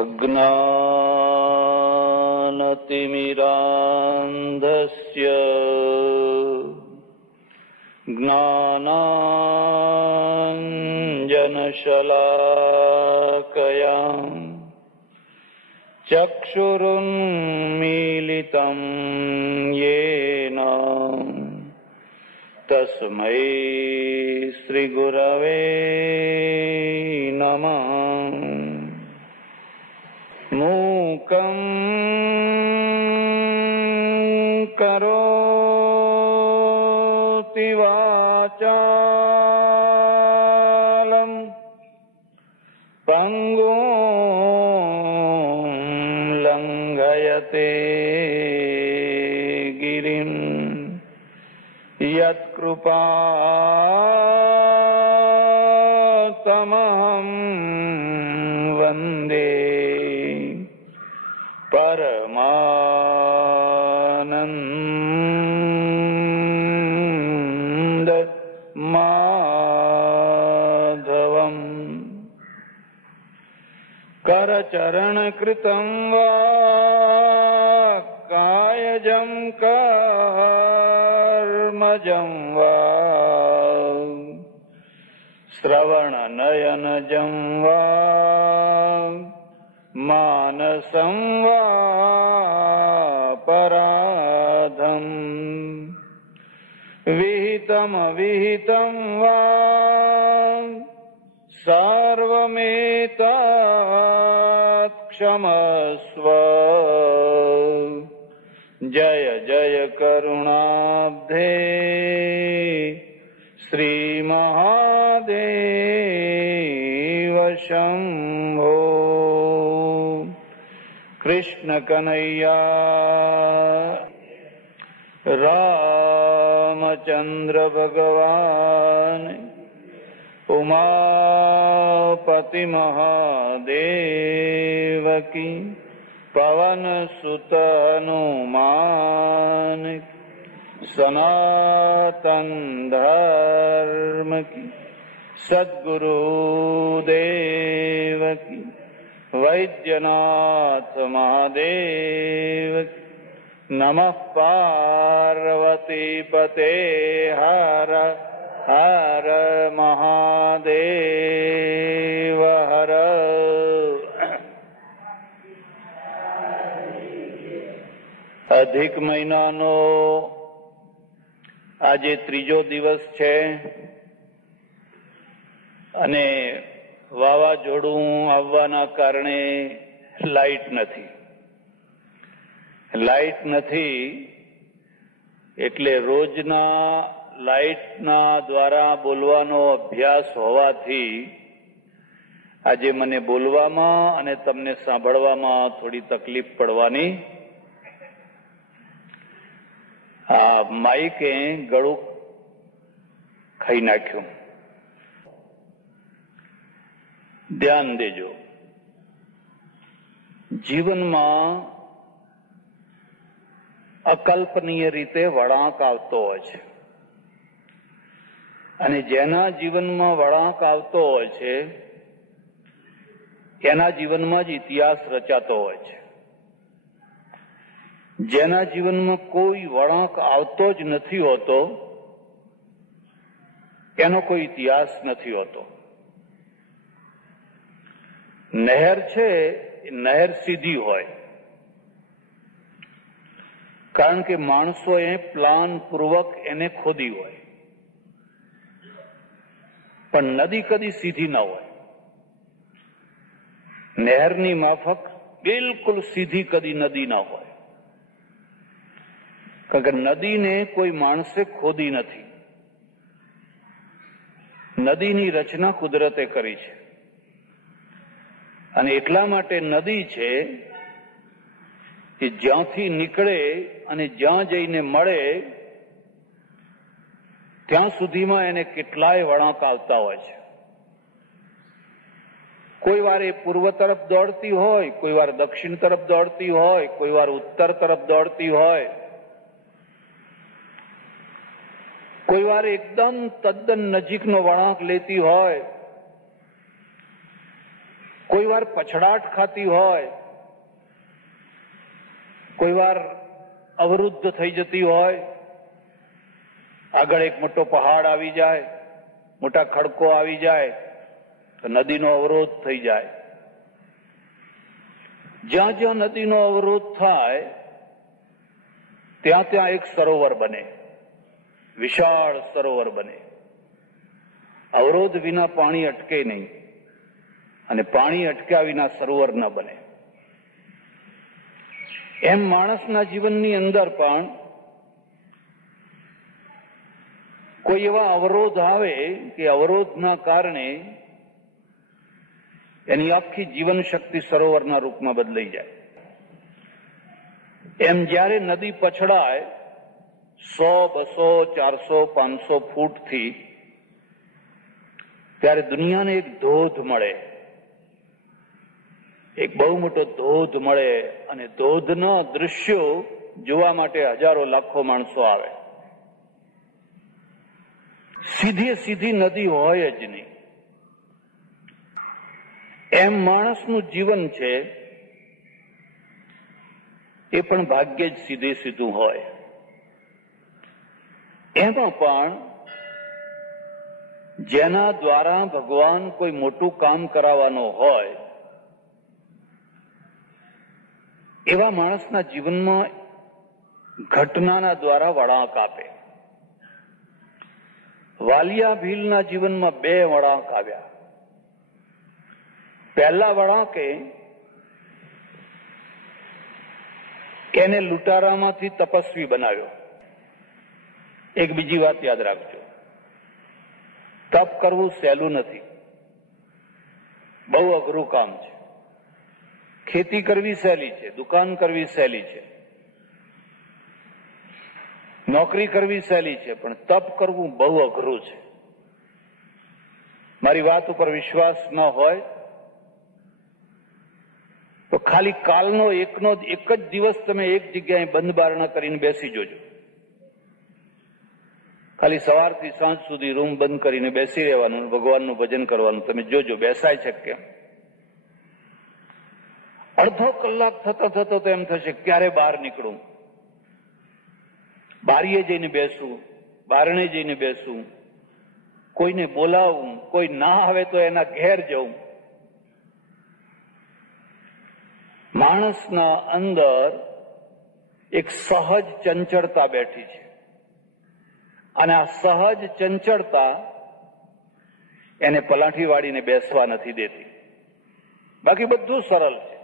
अज्ञानतिमिरान्धस्य ज्ञानाञ्जनशलाकया चक्षुरुन्मीलितं येन तस्मै श्रीगुरवे नमः। मूकं करोति वाचालं पंगुं लंघयते गिरिं यत्कृपातमहं वन्दे परमानंद माधवम्। करचरणकृतं वा कायजं कर्मजं वा श्रवणनयनजं वा मानसं वा पराधं विहितमविहितं वा सर्वमेतत् क्षमस्व। जय जय करुणाब्धे श्रीमहादेव शंभो। कृष्ण कन्हैया रामचंद्र भगवान उमापति महादेव की पवन सुत हनुमान सनातन धर्म की सद्गुरु देव की वैद्यनाथ महादेव की नमः पार्वती पते हर हर महादेव हर। અધિક મહિનાનો આજે ત્રીજો દિવસ છે અને વાવાઝોડું આવવાના કારણે લાઇટ નથી એટલે રોજના લાઇટના દ્વારા બોલવાનો અભ્યાસ હોવાથી આજે મને બોલવામાં અને તમને સાંભળવામાં થોડી તકલીફ પડવાની। આ માઇકે ગળું ખાઈ નાખ્યું। ધ્યાન દેજો, જીવનમાં અકલ્પનીય રીતે વળાંક આવતો હોય છે અને જેના જીવનમાં વળાંક આવતો હોય છે એના જીવનમાં જ ઇતિહાસ રચાતો હોય છે। જેના જીવનમાં કોઈ વળાંક આવતો જ નથી હોતો એનો કોઈ ઇતિહાસ નથી હોતો। નહેર છે એ નહેર સીધી હોય કારણ કે માણસોએ પ્લાન પૂર્વક એને ખોદી હોય, પણ નદી કદી સીધી ના હોય। નહેરની માફક બિલકુલ સીધી કદી નદી ના હોય કારણ કે નદીને કોઈ માણસે ખોદી નથી, નદીની રચના કુદરતે કરી છે અને એટલા માટે નદી છે કે જ્યાંથી નીકળે અને જ્યાં જઈને મળે ત્યાં સુધીમાં એને કેટલાય વળાંક આવતા હોય છે। કોઈ વાર એ પૂર્વ તરફ દોડતી હોય, કોઈ વાર દક્ષિણ તરફ દોડતી હોય, કોઈ વાર ઉત્તર તરફ દોડતી હોય, કોઈ વાર એકદમ તદ્દન નજીકનો વળાંક લેતી હોય, કોઈ વાર પછડાટ ખાતી હોય, કોઈ વાર અવરુદ્ધ થઈ જતી હોય, આગળ એક મોટો પહાડ આવી જાય, મોટા ખડકો આવી જાય તો નદીનો અવરોધ થઈ જાય. જ્યાં જ્યાં નદીનો અવરોધ થાય ત્યાં ત્યાં એક સરોવર બને, વિશાળ સરોવર બને. અવરોધ વિના પાણી અટકે નહીં અને પાણી અટક્યા વિના સરોવર ન બને. એમ માણસના જીવનની અંદર પણ કોઈ એવા અવરોધ આવે કે અવરોધના કારણે એની આખી જીવન શક્તિ સરોવરના રૂપમાં બદલાઈ જાય. એમ જ્યારે નદી પછડાય 100, 200, 400, 500 ફૂટથી, ત્યારે દુનિયાને એક ધોધ મળે, એક બહુ મોટો ધોધ મળે અને ધોધના દૃશ્યો જોવા માટે હજારો લાખો માણસો આવે. સીધી નદી હોય જ નહીં. એમ માણસનું જીવન છે એ પણ ભાગ્યે જ સીધું હોય. એમાં પણ જેના દ્વારા ભગવાન કોઈ મોટું કામ કરાવવાનો હોય એવા માણસના જીવનમાં ઘટનાના દ્વારા વળાંક આપે. વાલિયા ભીલના જીવનમાં 2 વળાંક આવ્યા. પહેલા વળાંકે એને લૂંટારામાંથી તપસ્વી બનાવ્યો. એક બીજી વાત યાદ રાખજો, તપ કરવું સહેલું નથી, બહુ અઘરું કામ છે. ખેતી કરવી સહેલી છે, દુકાન કરવી સહેલી છે, નોકરી કરવી સહેલી છે, પણ તપ કરવું બહુ અઘરું છે. મારી વાત ઉપર વિશ્વાસ ન હોય તો ખાલી કાલનો એક જ દિવસ તમે એક જગ્યાએ બંધ બારણા કરીને બેસી જોજો. ખાલી સવારથી સાંજ સુધી રૂમ બંધ કરીને બેસી રહેવાનું, ભગવાનનું ભજન કરવાનું. તમે જોજો બેસાય છે કેમ. અડધો કલાક થતો તો એમ થશે ક્યારે બહાર નીકળું, બારીએ જઈને બેસું, બારણે જઈને બેસું, કોઈને બોલાવું, કોઈ ના આવે તો એના ઘેર જવું. માણસના અંદર એક સહજ ચંચળતા બેઠી છે અને આ સહજ ચંચળતા એને પલાઠી વાળીને બેસવા નથી દેતી. બાકી બધું સરળ છે.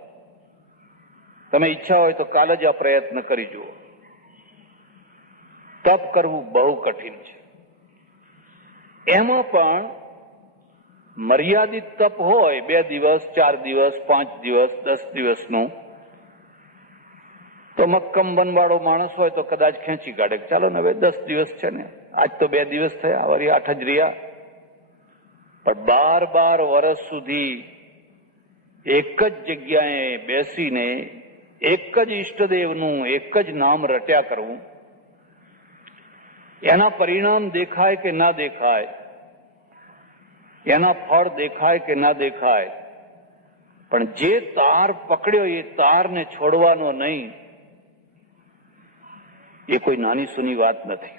તમે ઈચ્છા હોય તો કાલ જ આ પ્રયત્ન કરી જુઓ. તપ કરવું બહુ કઠિન છે. એમાં પણ મર્યાદિત તપ હોય, 2 દિવસ, 4 દિવસ, 5 દિવસ, 10 દિવસનું, તો મક્કમ બનવાળો માણસ હોય તો કદાચ ખેંચી કાઢે, ચાલો ને હવે 10 દિવસ છે ને, આજ તો 2 દિવસ થયા, વળી 8 જ રહ્યા. પણ 12 વર્ષ સુધી એક જ જગ્યાએ બેસીને એક જ ઈષ્ટદેવનું એક જ નામ રટ્યા કરવું, એના પરિણામ દેખાય કે ના દેખાય, એના ફળ દેખાય કે ના દેખાય, પણ જે તાર પકડ્યો એ તારને છોડવાનો નહીં, એ કોઈ નાની સૂની વાત નથી.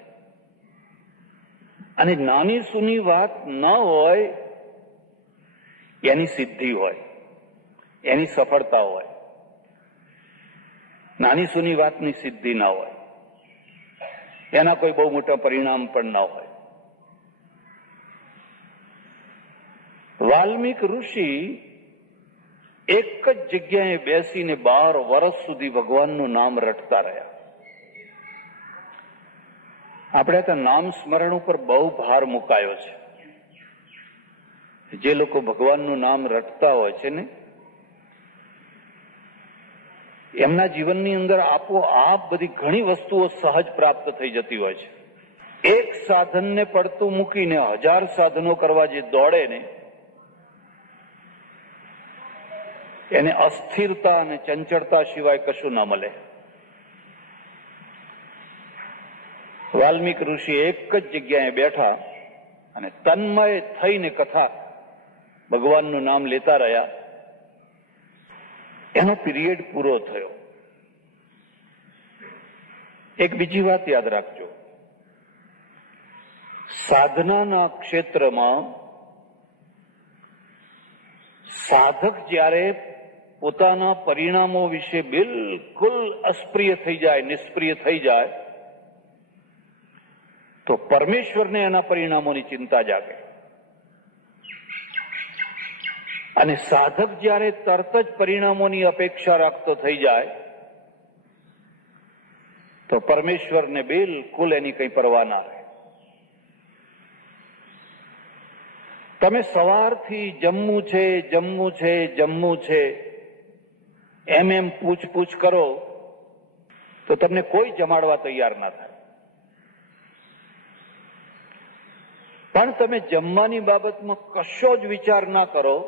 અને નાની સૂની વાત ન હોય એની સિદ્ધિ હોય, એની સફળતા હોય. નાની સૂની વાતની સિદ્ધિ ના હોય, એના કોઈ બહુ મોટા પરિણામ પણ ના હોય. વાલ્મીક ઋષિ એક જ જગ્યાએ બેસીને 12 વર્ષ સુધી ભગવાનનું નામ રટતા રહ્યા. આપણે તો નામ સ્મરણ ઉપર બહુ ભાર મુકાયો છે. જે લોકો ભગવાનનું નામ રટતા હોય છે ને, એમના જીવનની અંદર આપોઆપ બધી ઘણી વસ્તુઓ સહજ પ્રાપ્ત થઈ જતી હોય છે. એક સાધનને પડતું મૂકીને 1000 સાધનો કરવા જે દોડે ને, એને અસ્થિરતા અને ચંચળતા સિવાય કશું ના મળે. વાલ્મીક ઋષિ એક જ જગ્યાએ બેઠા અને તન્મય થઈને કથા ભગવાનનું નામ લેતા રહ્યા. એનો પીરિયડ પૂરો થયો. એક બીજી વાત યાદ રાખજો, સાધનાના ક્ષેત્રમાં સાધક જ્યારે પોતાના પરિણામો વિશે બિલકુલ અસ્પ્રિય થઈ જાય, નિષ્પ્રિય થઈ જાય, તો પરમેશ્વરને એના પરિણામોની ચિંતા જાગે. અને સાધક જ્યારે તરત જ પરિણામોની અપેક્ષા રાખતો થઈ જાય તો પરમેશ્વરને બિલકુલ એની કંઈ પરવા ના રહે. તમે સવારથી જમવું છે, જમવું છે, જમવું છે એમ પૂછપૂછ કરો તો તમને કોઈ જમાડવા તૈયાર ના થાય. પણ તમે જમવાની બાબતમાં કશો જ વિચાર ના કરો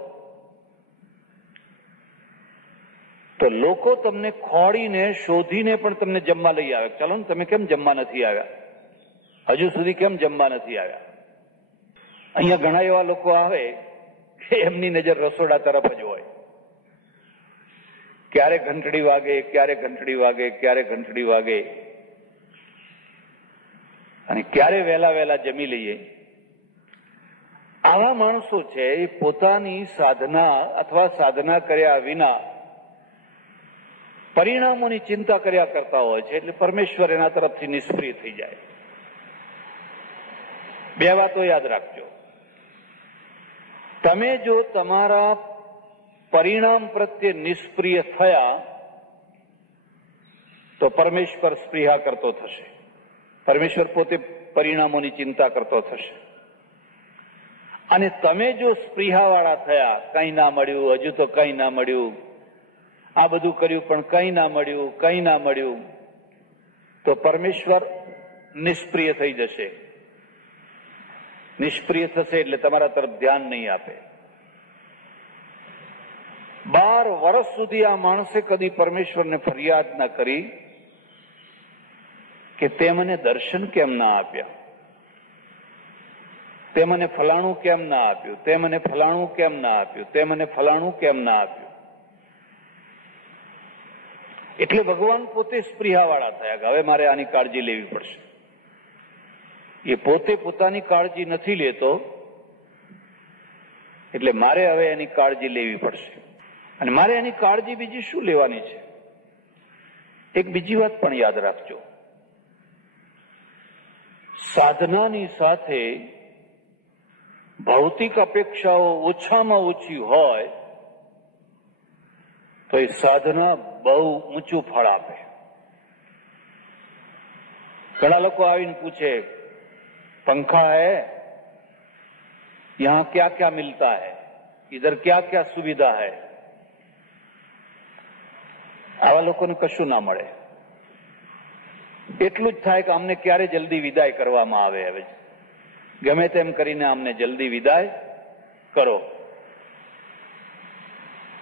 તો લોકો તમને ખોડીને શોધીને પણ તમને જમવા લઈ આવે. ચાલો ને, તમે કેમ જમવા નથી આવ્યા? હજુ સુધી કેમ જમવા નથી આવ્યા? અહીંયા ઘણા એવા લોકો આવે કે એમની નજર રસોડા તરફ જ હોય. ક્યારે ઘંટડી વાગે, ક્યારે ઘંટડી વાગે, ક્યારે ઘંટડી વાગે, અને ક્યારે વહેલા વહેલા જમી લઈએ. આવા માણસો છે એ પોતાની સાધના અથવા સાધના કર્યા વિના પરિણામોની ચિંતા કર્યા કરતા હોય છે, એટલે પરમેશ્વર એના તરફથી નિષ્ક્રિય થઈ જાય. બે વાતો યાદ રાખજો. તમે જો તમારા પરિણામ પ્રત્યે નિષ્ક્રિય થયા તો પરમેશ્વર સ્પૃહા કરતો થશે. પરમેશ્વર પોતે પરિણામોની ચિંતા કરતો થશે. અને તમે જો સ્પૃહાવાળા થયા, કંઈ ના મળ્યું, હજુ તો કંઈ ના મળ્યું, આ બધું કર્યું પણ કંઈ ના મળ્યું, કંઈ ના મળ્યું, તો પરમેશ્વર નિષ્પ્રિય થઈ જશે. નિષ્પ્રિય થશે એટલે તમારા તરફ ધ્યાન નહીં આપે. 12 વર્ષ સુધી આ માણસે કદી પરમેશ્વરને ફરિયાદ ના કરી કે તે મને દર્શન કેમ ના આપ્યા, તે મને ફલાણું કેમ ના આપ્યું, તે મને ફલાણું કેમ ના આપ્યું, તે મને ફલાણું કેમ ના આપ્યું. એટલે ભગવાન પોતે સ્પૃહાવાળા થયા કે હવે મારે આની કાળજી લેવી પડશે. એ પોતે પોતાની કાળજી નથી લેતો, એટલે મારે હવે એની કાળજી લેવી પડશે. અને મારે એની કાળજી બીજી શું લેવાની છે? એક બીજી વાત પણ યાદ રાખજો, સાધનાની સાથે ભૌતિક અપેક્ષાઓ ઓછામાં ઓછી હોય તો એ સાધના બહુ ઊંચું ફળ આપે. ઘણા લોકો આવીને પૂછે, पंखा है, यहां क्या क्या मिलता है, इधर क्या क्या सुविधा है? આવા લોકોને કશું ના મળે. એટલું જ થાય કે અમને ક્યારે જલ્દી વિદાય કરવામાં આવે. હવે ગમે તેમ કરીને અમને જલ્દી વિદાય કરો.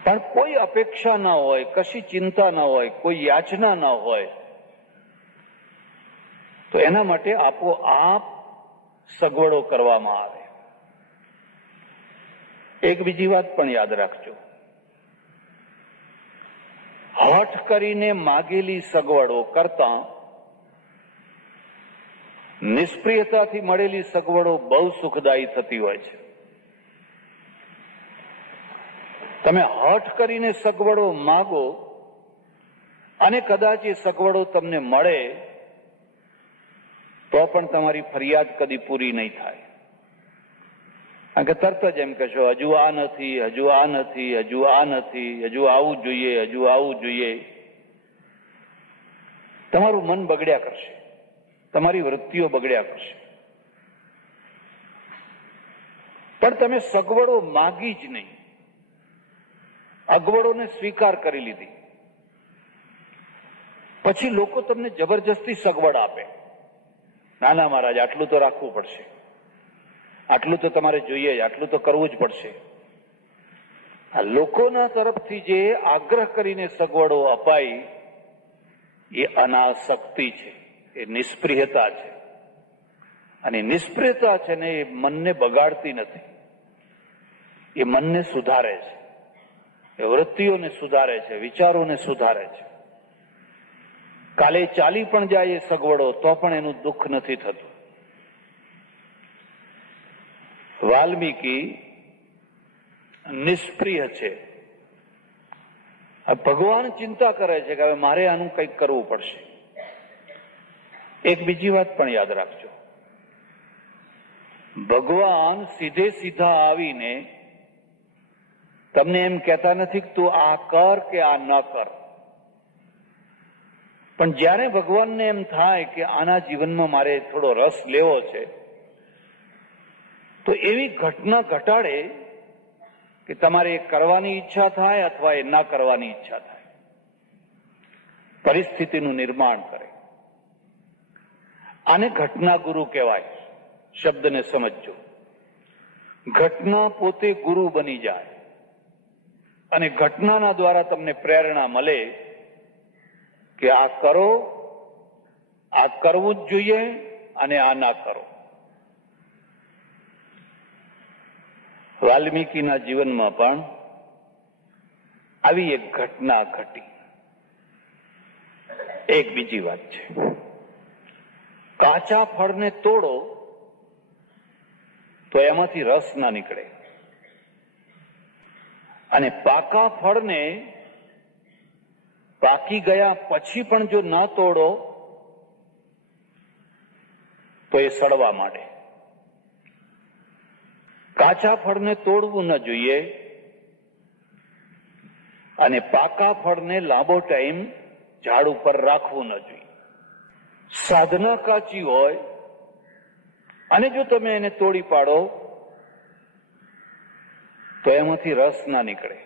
પણ કોઈ અપેક્ષા ના હોય, કશી ચિંતા ના હોય, કોઈ યાચના ના હોય, તો એના માટે આપોઆપ સગવડો કરવામાં આવે. એક બીજી વાત પણ યાદ રાખજો, હઠ કરીને માગેલી સગવડો કરતા નિષ્પ્રિયતાથી મળેલી સગવડો બહુ સુખદાયી થતી હોય છે. તમે હઠ કરીને સગવડો માગો અને કદાચ એ સગવડો તમને મળે તો પણ તમારી ફરિયાદ કદી પૂરી નહીં થાય. કારણ કે તરત જ એમ કહેશો, હજુ આ નથી, હજુ આ નથી, હજુ આ નથી, હજુ આવું જોઈએ, હજુ આવું જોઈએ. તમારું મન બગડ્યા કરશે, તમારી વૃત્તિઓ બગડ્યા કરશે. પણ તમે સગવડો માગી જ નહીં, અગવડોને સ્વીકાર કરી લીધી, પછી લોકો તમને જબરજસ્તી સગવડ આપે. ના ના મહારાજ, આટલું તો રાખવું પડશે, આટલું તો તમારે જોઈએ, આટલું તો કરવું જ પડશે. આ લોકોના તરફથી જે આગ્રહ કરીને સગવડો અપાઈ એ અનાસક્તિ છે, એ નિષ્પ્રિયતા છે. અને નિષ્પ્રિયતા છે ને એ મનને બગાડતી નથી, એ મનને સુધારે છે. એ વૃત્તિઓને સુધારે છે, વિચારોને સુધારે છે. કાલે ચાલી પણ જાય એ સગવડો તો પણ એનું દુઃખ નથી થતું. વાલ્મીકી નિષ્પ્રિય છે. ભગવાન ચિંતા કરે છે કે હવે મારે આનું કંઈક કરવું પડશે. એક બીજી વાત પણ યાદ રાખજો, ભગવાન સીધે સીધા આવીને તમને એમ કહેતા નથી કે તું આ કર કે આ ન કર. પણ જ્યારે ભગવાનને એમ થાય કે આના જીવનમાં મારે થોડો રસ લેવો છે, તો એવી ઘટના ઘટાડે કે તમારે એ કરવાની ઈચ્છા થાય અથવા એ ના કરવાની ઈચ્છા થાય. પરિસ્થિતિનું નિર્માણ કરે. આને ઘટના ગુરુ કહેવાય. શબ્દને સમજજો. ઘટના પોતે ગુરુ બની જાય અને ઘટનાના દ્વારા તમને પ્રેરણા મળે કે આ કરો, આ કરવું જ જોઈએ અને આ ના કરો. વાલ્મીકીના જીવનમાં પણ આવી એક ઘટના ઘટી. એક બીજી વાત છે, કાચા ફળને તોડો તો એમાંથી રસ ના નીકળે, અને પાકા ફળને પાકી ગયા પછી પણ જો ના તોડો તો એ સડવા માંડે. કાચા ફળને તોડવું ન જોઈએ અને પાકા ફળને લાંબો ટાઈમ ઝાડ ઉપર રાખવું ન જોઈએ. સાધના કાચી હોય અને જો તમે એને તોડી પાડો તો એમાંથી રસ ના નીકળે.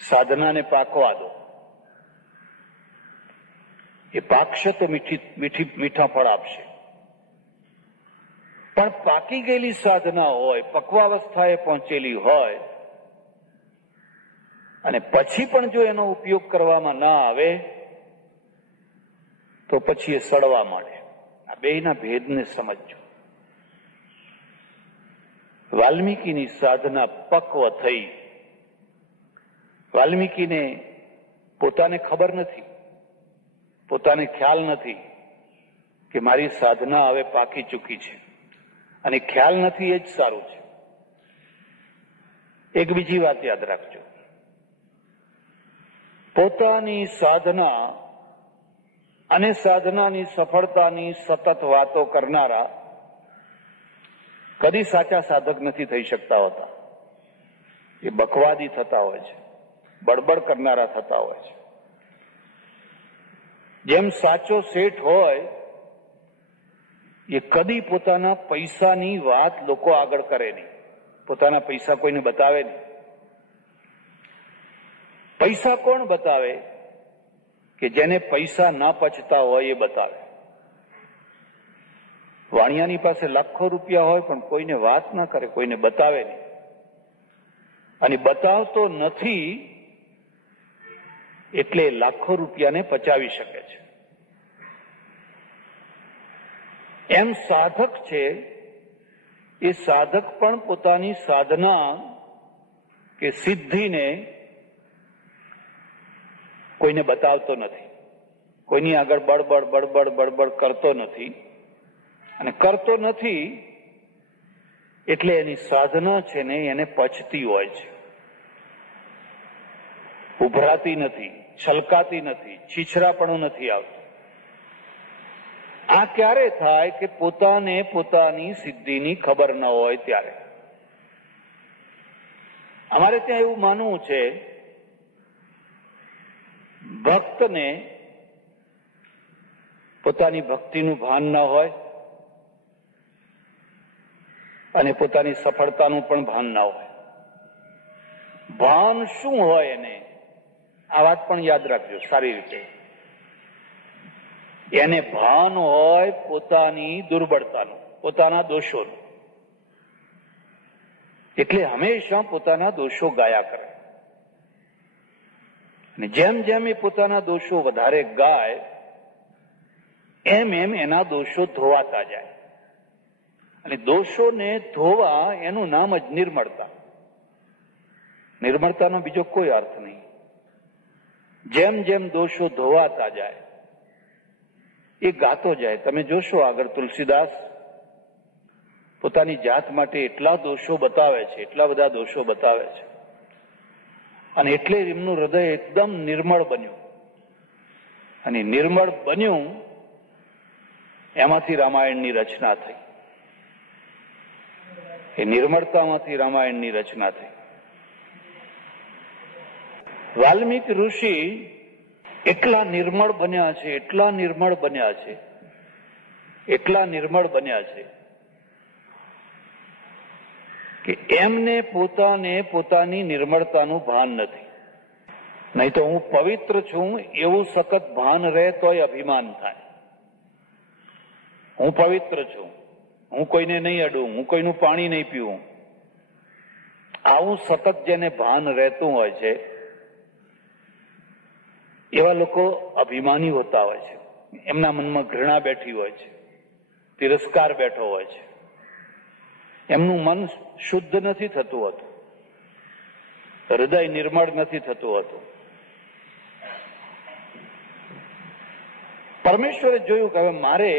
સાધનાને પાકવા દો, એ પાકશે તો મીઠા ફળ આપશે. પણ પાકી ગયેલી સાધના હોય, પક્વાવસ્થાએ પહોંચેલી હોય અને પછી પણ જો એનો ઉપયોગ કરવામાં ના આવે તો પછી એ સડવા માંડે. આ બેયના ભેદને સમજજો. વાલ્મીકીની સાધના પક્વ થઈ. વાલ્મીકીને પોતાને ખબર નથી, પોતાને ખ્યાલ નથી કે મારી સાધના હવે પાકી ચૂકી છે, અને ખ્યાલ નથી એ જ સારું છે. એક બીજી વાત યાદ રાખજો, પોતાની સાધના અને સાધનાની સફળતાની સતત વાતો કરનારા કદી સાચા સાધક નથી થઈ શકતા હોતા. એ બકવાદી થતા હોય છે, બડબડ કરનારા થતા હોય છે. જેમ સાચો શેઠ હોય એ કદી પોતાના પૈસાની વાત લોકો આગળ કરે નહીં, પોતાના પૈસા કોઈને બતાવે નહીં. પૈસા કોણ બતાવે? કે જેને પૈસા ના પચતા હોય એ બતાવે. વાણિયાની પાસે લાખો રૂપિયા હોય પણ કોઈને વાત ના કરે, કોઈને બતાવે નહીં. અને બતાવતો નથી એટલે લાખો રૂપિયાને પચાવી શકે છે. એમ સાધક છે, એ સાધક પણ પોતાની સાધના કે સિદ્ધિને કોઈને બતાવતો નથી, કોઈની આગળ બડબડ કરતો નથી. અને કરતો નથી એટલે એની સાધના છે ને એને પચતી હોય છે, ઉભરાતી નથી, છલકાતી નથી, છીછરાપણું નથી આવતું. આ ક્યારે થાય? કે પોતાને પોતાની સિદ્ધિની ખબર ન હોય ત્યારે. અમારે ત્યાં એવું માનવું છે, ભક્તને પોતાની ભક્તિનું ભાન ન હોય અને પોતાની સફળતાનું પણ ભાન ના હોય. ભાન શું હોય એને? આ વાત પણ યાદ રાખજો સારી રીતે. એને ભાન હોય પોતાની દુર્બળતાનું, પોતાના દોષોનું. એટલે હંમેશા પોતાના દોષો ગાયા કરે. અને જેમ જેમ એ પોતાના દોષો વધારે ગાય એમ એમ એના દોષો ધોવાતા જાય. અને દોષોને ધોવા એનું નામ જ નિર્મળતા. નિર્મળતાનો બીજો કોઈ અર્થ નહીં. જેમ જેમ દોષો ધોવાતા જાય એ ગાતો જાય. તમે જોશો આગળ તુલસીદાસ પોતાની જાત માટે એટલા દોષો બતાવે છે, એટલા બધા દોષો બતાવે છે, અને એટલે એમનું હૃદય એકદમ નિર્મળ બન્યું. અને નિર્મળ બન્યું એમાંથી રામાયણની રચના થઈ. એ નિર્મળતામાંથી રામાયણની રચના થઈ. વાલ્મીકી ઋષિ એટલા નિર્મળ બન્યા છે, એટલા નિર્મળ બન્યા છે, એટલા નિર્મળ બન્યા છે કે એમને પોતાને પોતાની નિર્મળતાનું ભાન નથી. નહીં તો હું પવિત્ર છું એવું સખત ભાન રહે તોય અભિમાન થાય. હું પવિત્ર છું, હું કોઈને નહીં અડું, હું કોઈનું પાણી નહીં પીવું, આવું સતત જેને ભાન રહેતું હોય છે એવા લોકો અભિમાની હોતા હોય છે. એમના મનમાં ઘૃણા બેઠી હોય છે, તિરસ્કાર બેઠો હોય છે. એમનું મન શુદ્ધ નથી થતું હોતું, હૃદય નિર્મળ નથી થતું હોતું. પરમેશ્વરે જોયું કે હવે મારે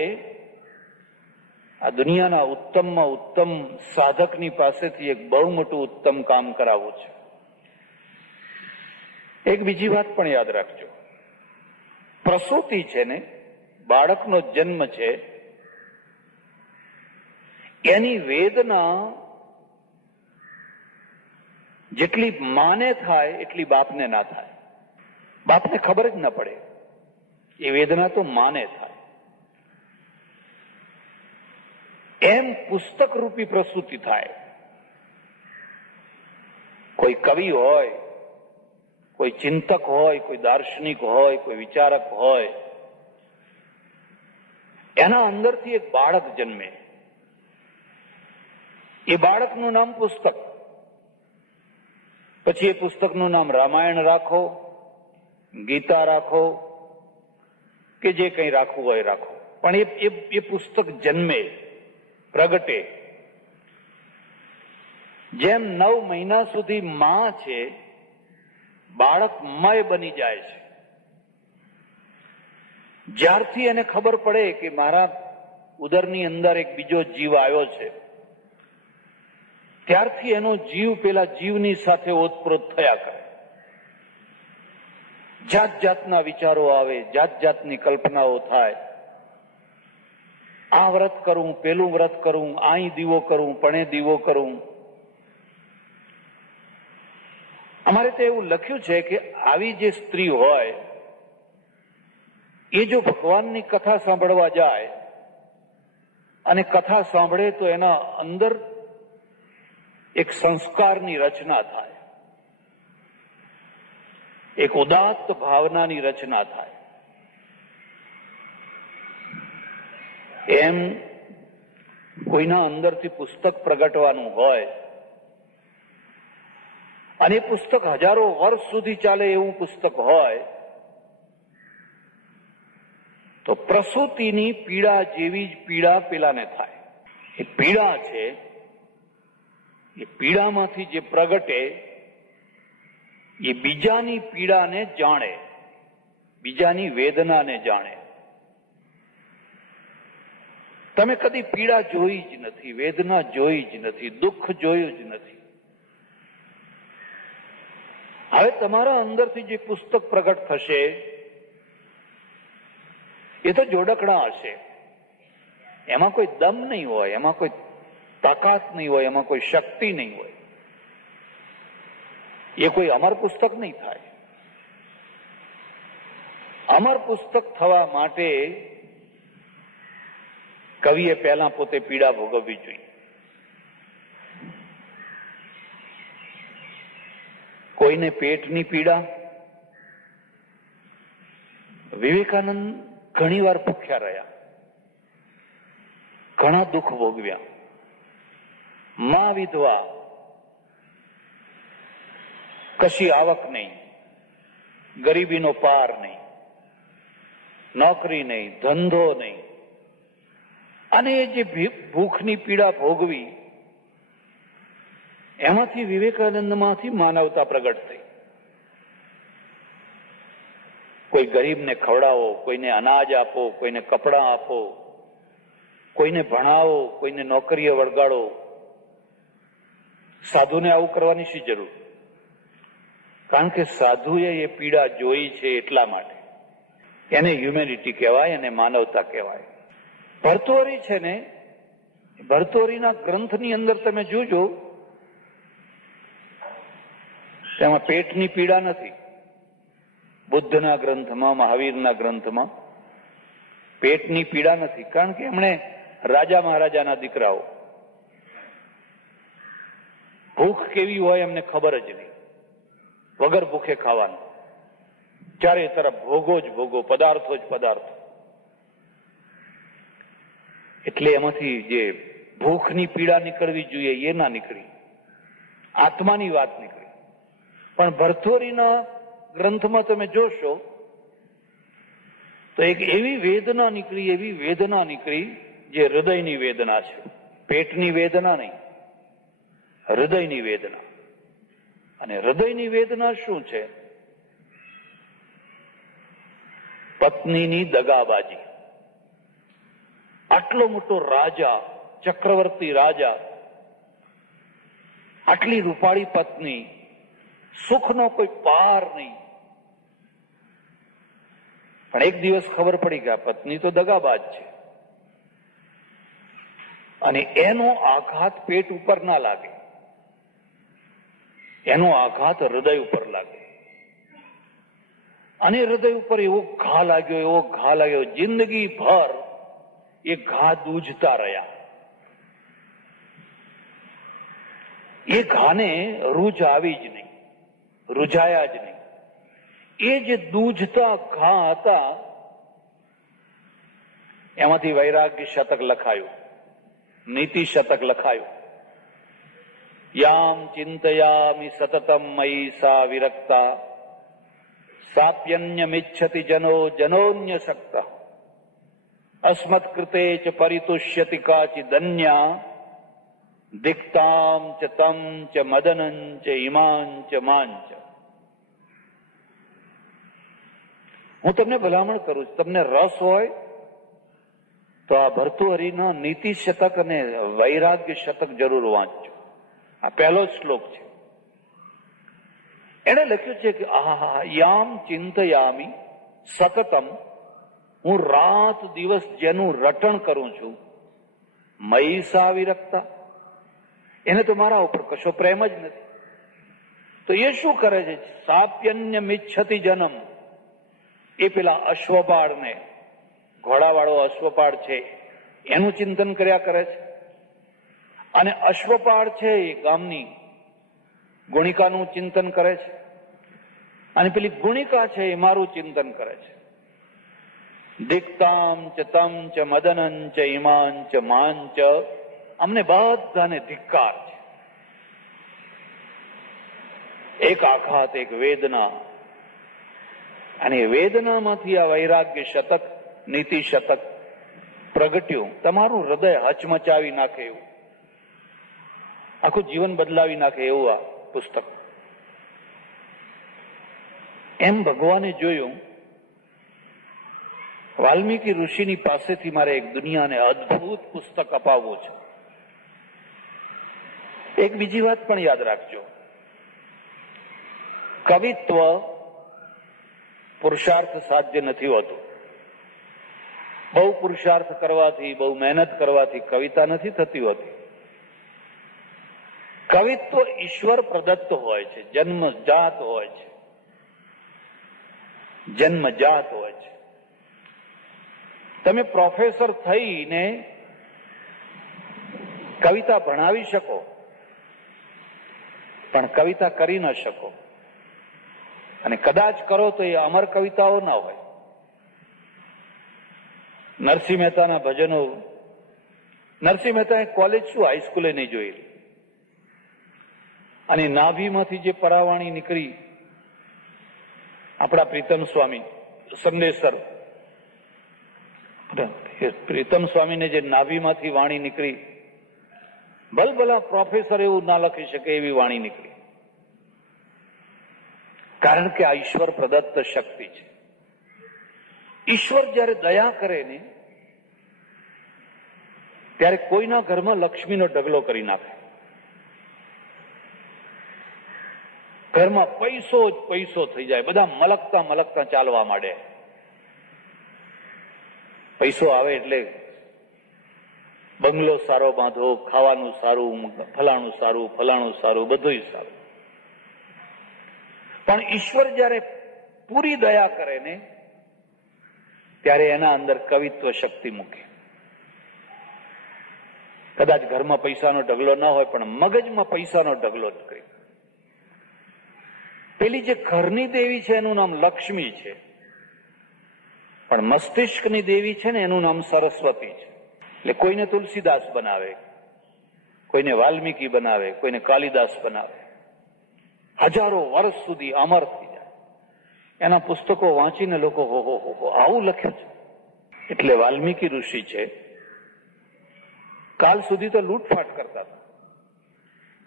આ દુનિયાના ઉત્તમમાં ઉત્તમ સાધકની પાસેથી એક બહુ મોટું ઉત્તમ કામ કરાવવું છે. એક બીજી વાત પણ યાદ રાખજો. પ્રસૂતિ છે ને, બાળકનો જન્મ છે, એની વેદના જેટલી માને થાય એટલી બાપને ના થાય. બાપને ખબર જ ના પડે. એ વેદના તો માને થાય. એમ પુસ્તક રૂપી પ્રસૂતિ થાય. કોઈ કવિ હોય, કોઈ ચિંતક હોય, કોઈ દાર્શનિક હોય, કોઈ વિચારક હોય, એના અંદરથી એક બાળક જન્મે. એ બાળકનું નામ પુસ્તક. પછી એ પુસ્તકનું નામ રામાયણ રાખો, ગીતા રાખો, કે જે કંઈ રાખવું હોય રાખો, પણ એ પુસ્તક જન્મે, પ્રગટે. જેમ 9 મહિના સુધી માં છે, બાળક મય બની જાય છે. જ્યારથી એને ખબર પડે કે મારા ઉદરની અંદર એક બીજો જીવ આવ્યો છે, ત્યારથી એનો જીવ પેલા જીવની સાથે ઓતપ્રોત થયા કરે. જાત જાતના વિચારો આવે, જાત જાતની કલ્પનાઓ થાય. આ વ્રત કરું, પેલું વ્રત કરું, અહીં દીવો કરું, પણે દીવો કરું. અમારે તો એવું લખ્યું છે કે આવી જે સ્ત્રી હોય એ જો ભગવાનની કથા સાંભળવા જાય અને કથા સાંભળે તો એના અંદર એક સંસ્કારની રચના થાય, એક ઉદાત્ત ભાવનાની રચના થાય. એમ કોઈના અંદરથી પુસ્તક પ્રગટવાનું હોય અને પુસ્તક હજારો વર્ષ સુધી ચાલે એવું પુસ્તક હોય તો પ્રસૂતિની પીડા જેવી જ પીડા પેલાને થાય. એ પીડા છે, એ પીડામાંથી જે પ્રગટે એ બીજાની પીડાને જાણે, બીજાની વેદનાને જાણે. તમે કદી પીડા જોઈ જ નથી, વેદના જોઈ જ નથી, દુઃખ જોયું જ નથી. હવે તમારા અંદરથી જે પુસ્તક પ્રગટ થશે એ તો જોડકણા હશે. એમાં કોઈ દમ નહીં હોય, એમાં કોઈ તાકાત નહીં હોય, એમાં કોઈ શક્તિ નહીં હોય. એ કોઈ અમર પુસ્તક નહીં થાય. અમર પુસ્તક થવા માટે કવિએ પહેલા પોતે પીડા ભોગવવી જોઈએ. કોઈને પેટની પીડા. વિવેકાનંદ ઘણી વાર ભૂખ્યા રહ્યા, ઘણા દુઃખ ભોગવ્યા. માં વિધવા, કશી આવક નહીં, ગરીબીનો પાર નહીં, નોકરી નહીં, ધંધો નહીં, અને એ જે ભૂખની પીડા ભોગવી એમાંથી વિવેકાનંદમાંથી માનવતા પ્રગટ થઈ. કોઈ ગરીબને ખવડાવો, કોઈને અનાજ આપો, કોઈને કપડાં આપો, કોઈને ભણાવો, કોઈને નોકરીએ વળગાડો. સાધુને આવું કરવાની શી જરૂર? કારણ કે સાધુએ એ પીડા જોઈ છે એટલા માટે. એને હ્યુમેનિટી કહેવાય, એને માનવતા કહેવાય. ભર્તૃહરિ છે ને, ભર્તૃહરિના ગ્રંથની અંદર તમે જોજો, તેમાં પેટની પીડા નથી. બુદ્ધના ગ્રંથમાં, મહાવીરના ગ્રંથમાં પેટની પીડા નથી. કારણ કે એમણે રાજા મહારાજાના દીકરાઓ, ભૂખ કેવી હોય એમને ખબર જ નહીં. વગર ભૂખે ખાવાનું, ચારે તરફ ભોગો જ ભોગો, પદાર્થો જ પદાર્થો. એટલે એમાંથી જે ભૂખની પીડા નીકળવી જોઈએ એ ના નીકળી, આત્માની વાત નીકળી. પણ ભર્તૃહરિના ગ્રંથમાં તમે જોશો તો એક એવી વેદના નીકળી, એવી વેદના નીકળી જે હૃદયની વેદના છે. પેટની વેદના નહીં, હૃદયની વેદના. અને હૃદયની વેદના શું છે? પત્નીની દગાબાજી. આટલો મોટો રાજા, ચક્રવર્તી રાજા, આટલી રૂપાળી પત્ની, સુખનો કોઈ પાર નહીં. પણ એક દિવસ ખબર પડી કે આ પત્ની તો દગાબાજ છે, અને એનો આઘાત પેટ ઉપર ના લાગે, એનો આઘાત હૃદય ઉપર લાગે. અને હૃદય ઉપર એવો ઘા લાગ્યો, એવો ઘા લાગ્યો, જિંદગી ભર એ ઘા દૂજતા રહ્યા. એ ઘાને રૂજ આવી જ નહીં, રૂજાયા જ નહીં. એ જે દૂજતા ઘા હતા એમાંથી વૈરાગ્ય શતક લખાયું, નીતિ શતક લખાયું. યામ ચિંતયામિ સતતમ મયી સા વિરક્તા સાપ્યન્યમિચ્છતિ જનો જનોન્યસક્ત અસ્મત્કૃતે ચ પરિતુષ્યતિ કાચિ ધન્યા દિક્તામ ચ તમ ચ મદનં ચ ઇમાન ચ માન ચ. હું તમને ભલામણ કરું છું, તમને રસ હોય તો આ ભર્તૃહરિના નીતિ શતક અને વૈરાગ્ય શતક જરૂર વાંચજો. આ પહેલો શ્લોક છે. એને લખ્યું છે કે આહા યામ ચિંતયામી સતતમ, હું રાત દિવસ જેનું રટણ કરું છું, મયી સા વિરક્તા, એને તો મારા ઉપર કશો પ્રેમ જ નથી. તો એ શું કરે છે? સાપ્યન્ય મિચ્છતિ જનમ, એ પેલા અશ્વપાળને, ઘોડાવાળો અશ્વપાળ છે એનું ચિંતન કર્યા કરે છે. અને અશ્વપાળ છે એ ગામની ગુણિકાનું ચિંતન કરે છે. અને પેલી ગુણિકા છે એ મારું ચિંતન કરે છે. દિક્તામ ચ તમ ચ મદનં ચ ઇમાન ચ માન ચ, અમને બધાને ધિક્કાર છે. એક આઘાત, એક વેદના. અને વેદનામાંથી આ વૈરાગ્ય શતક, નીતિ શતક પ્રગટ્યું. તમારું હૃદય હચમચાવી નાખે એવું, આખું જીવન બદલાવી નાખે એવું આ પુસ્તક. એમ ભગવાને જોયું, વાલ્મીકી ઋષિની પાસેથી મારે એક દુનિયાને અદ્ભુત પુસ્તક અપાવવું છે. એક બીજી વાત પણ યાદ રાખજો, કવિત્વ પુરુષાર્થ સાધ્ય નથી હોતું. બહુ પુરુષાર્થ કરવાથી, બહુ મહેનત કરવાથી કવિતા નથી થતી હોતી. કવિત્વ ઈશ્વર પ્રદત્ત હોય છે, જન્મજાત હોય છે, જન્મજાત હોય છે. તમે પ્રોફેસર થઈને કવિતા ભણાવી શકો, પણ કવિતા કરી ન શકો. અને કદાચ કરો તો એ અમર કવિતાઓ ના હોય. નરસિંહ મહેતાના ભજનો, નરસિંહ મહેતાએ કોલેજ શું હાઈસ્કૂલે નહીં જોઈ. અને નાભીમાંથી જે પરાવાણી નીકળી, આપણા પ્રીતમ સ્વામી સંદેશર, પ્રીતમ સ્વામીને જે નાભીમાંથી વાણી નીકળી, ભલભલા પ્રોફેસર એવું ના લખી શકે એવી વાણી નીકળી. કારણ કે આ ઈશ્વર પ્રદત્ત શક્તિ છે. ઈશ્વર જયારે દયા કરે ને ત્યારે કોઈના ઘરમાં લક્ષ્મીનો ઢગલો કરી નાખે. ઘરમાં પૈસો જ પૈસો થઈ જાય, બધા મલકતા મલકતા ચાલવા માંડે. પૈસો આવે એટલે બંગલો સારો બાંધો, ખાવાનું સારું, ફલાણું સારું, ફલાણું સારું, બધું સારું. પણ ઈશ્વર જયારે પૂરી દયા કરે ને ત્યારે એના અંદર કવિત્વ શક્તિ મૂકે. કદાચ ઘરમાં પૈસાનો ઢગલો ન હોય પણ મગજમાં પૈસાનો ઢગલો જ કરી. પેલી જે ઘરની દેવી છે એનું નામ લક્ષ્મી છે, પણ મસ્તિષ્કની દેવી છે ને એનું નામ સરસ્વતી છે. એટલે કોઈને તુલસીદાસ બનાવે, કોઈને વાલ્મીકી બનાવે, કોઈને કાલિદાસ બનાવે, હજારો વર્ષ સુધી અમર થઈ જાય. એના પુસ્તકો વાંચીને લોકો હો આવું લખ્યું છે. એટલે વાલ્મીકી ઋષિ છે, કાલ સુધી તો લૂંટફાટ કરતા હતા.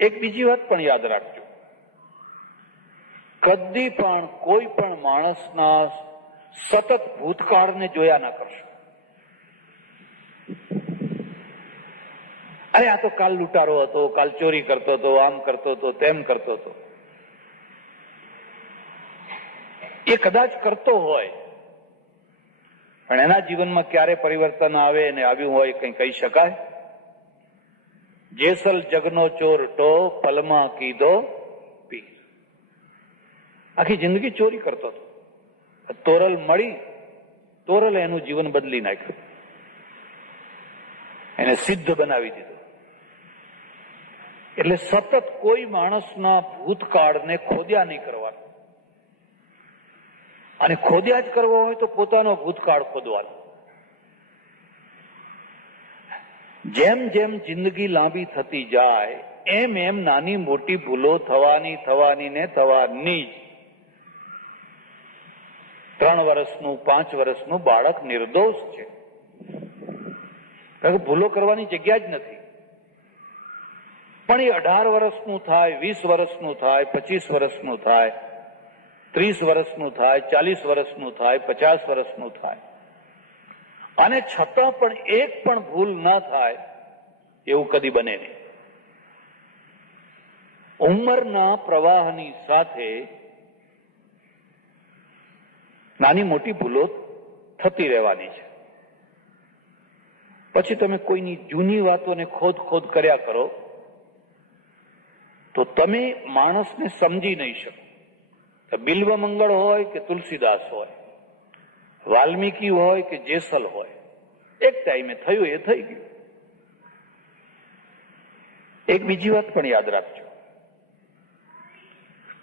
એક બીજી વાત પણ યાદ રાખજો, કદી પણ કોઈ પણ માણસના સતત ભૂતકાળને જોયા ના કરશો. અરે આ તો કાલ લૂંટારો હતો, કાલ ચોરી કરતો હતો, આમ કરતો હતો, તેમ કરતો હતો. એ કદાચ કરતો હોય પણ એના જીવનમાં ક્યારે પરિવર્તન આવે અને આવ્યું હોય કંઈ કહી શકાય? જેસલ જગનો ચોર ટો પલમાં કીધો પી. આખી જિંદગી ચોરી કરતો હતો. તોરલ મળી, તોરલે એનું જીવન બદલી નાખ્યું, એને સિદ્ધ બનાવી દીધું. એટલે સતત કોઈ માણસના ભૂતકાળને ખોદ્યા નહીં કરવાનો, અને ખોદ્યા જ કરવો હોય તો પોતાનો ભૂતકાળ ખોદવાનો. જેમ જેમ જિંદગી લાંબી થતી જાય એમ એમ નાની મોટી ભૂલો થવાની ને થવાની જ. 3 વર્ષનું 5 વર્ષનું બાળક નિર્દોષ છે, કારણ કે ભૂલો કરવાની જગ્યા જ નથી. પણ એ 18 વર્ષનું થાય, 20 વર્ષનું થાય, 25 વર્ષનું થાય, 30 વર્ષનું થાય, 40 વર્ષનું થાય, 50 વર્ષનું થાય, અને છતાં પણ એક પણ ભૂલ ન થાય એવું કદી બને નહીં. ઉંમરના પ્રવાહની સાથે નાની મોટી ભૂલો થતી રહેવાની છે. પછી તમે કોઈની જૂની વાતોને ખોદ કર્યા કરો તો તમે માણસને સમજી નહીં શકો. બિલ્વ મંગળ હોય કે તુલસીદાસ હોય, વાલ્મીકી હોય કે જેસલ હોય, એક ટાઈમે થયું એ થઈ ગયું. એક બીજી વાત પણ યાદ રાખજો,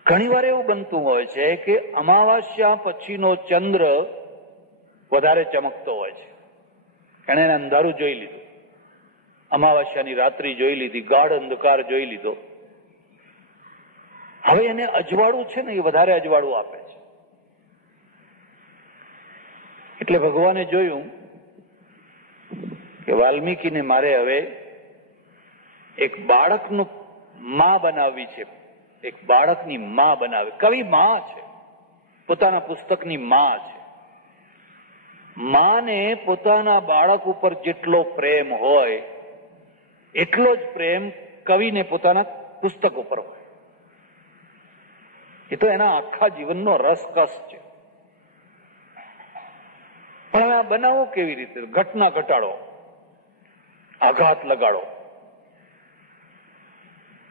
ઘણી વાર એવું બનતું હોય છે કે અમાવાસ્યા પછીનો ચંદ્ર વધારે ચમકતો હોય છે. એણે અંધારું જોઈ લીધું, અમાવાસ્યાની રાત્રિ જોઈ લીધી, ગાઢ અંધકાર જોઈ લીધો. હવે એને અજવાળું છે ને એ વધારે અજવાળું આપે છે. એટલે ભગવાને જોયું કે વાલ્મીકીને મારે હવે એક બાળકનું માં બનાવવી છે, એક બાળકની માં બનાવે. કવિ માં છે, પોતાના પુસ્તકની માં છે. માને પોતાના બાળક ઉપર જેટલો પ્રેમ હોય એટલો જ પ્રેમ કવિને પોતાના પુસ્તક ઉપર હોય. એ તો એના આખા જીવનનો રસકસ છે. પણ હવે આ બનાવો કેવી રીતે? ઘટના ઘટાડો, આઘાત લગાડો.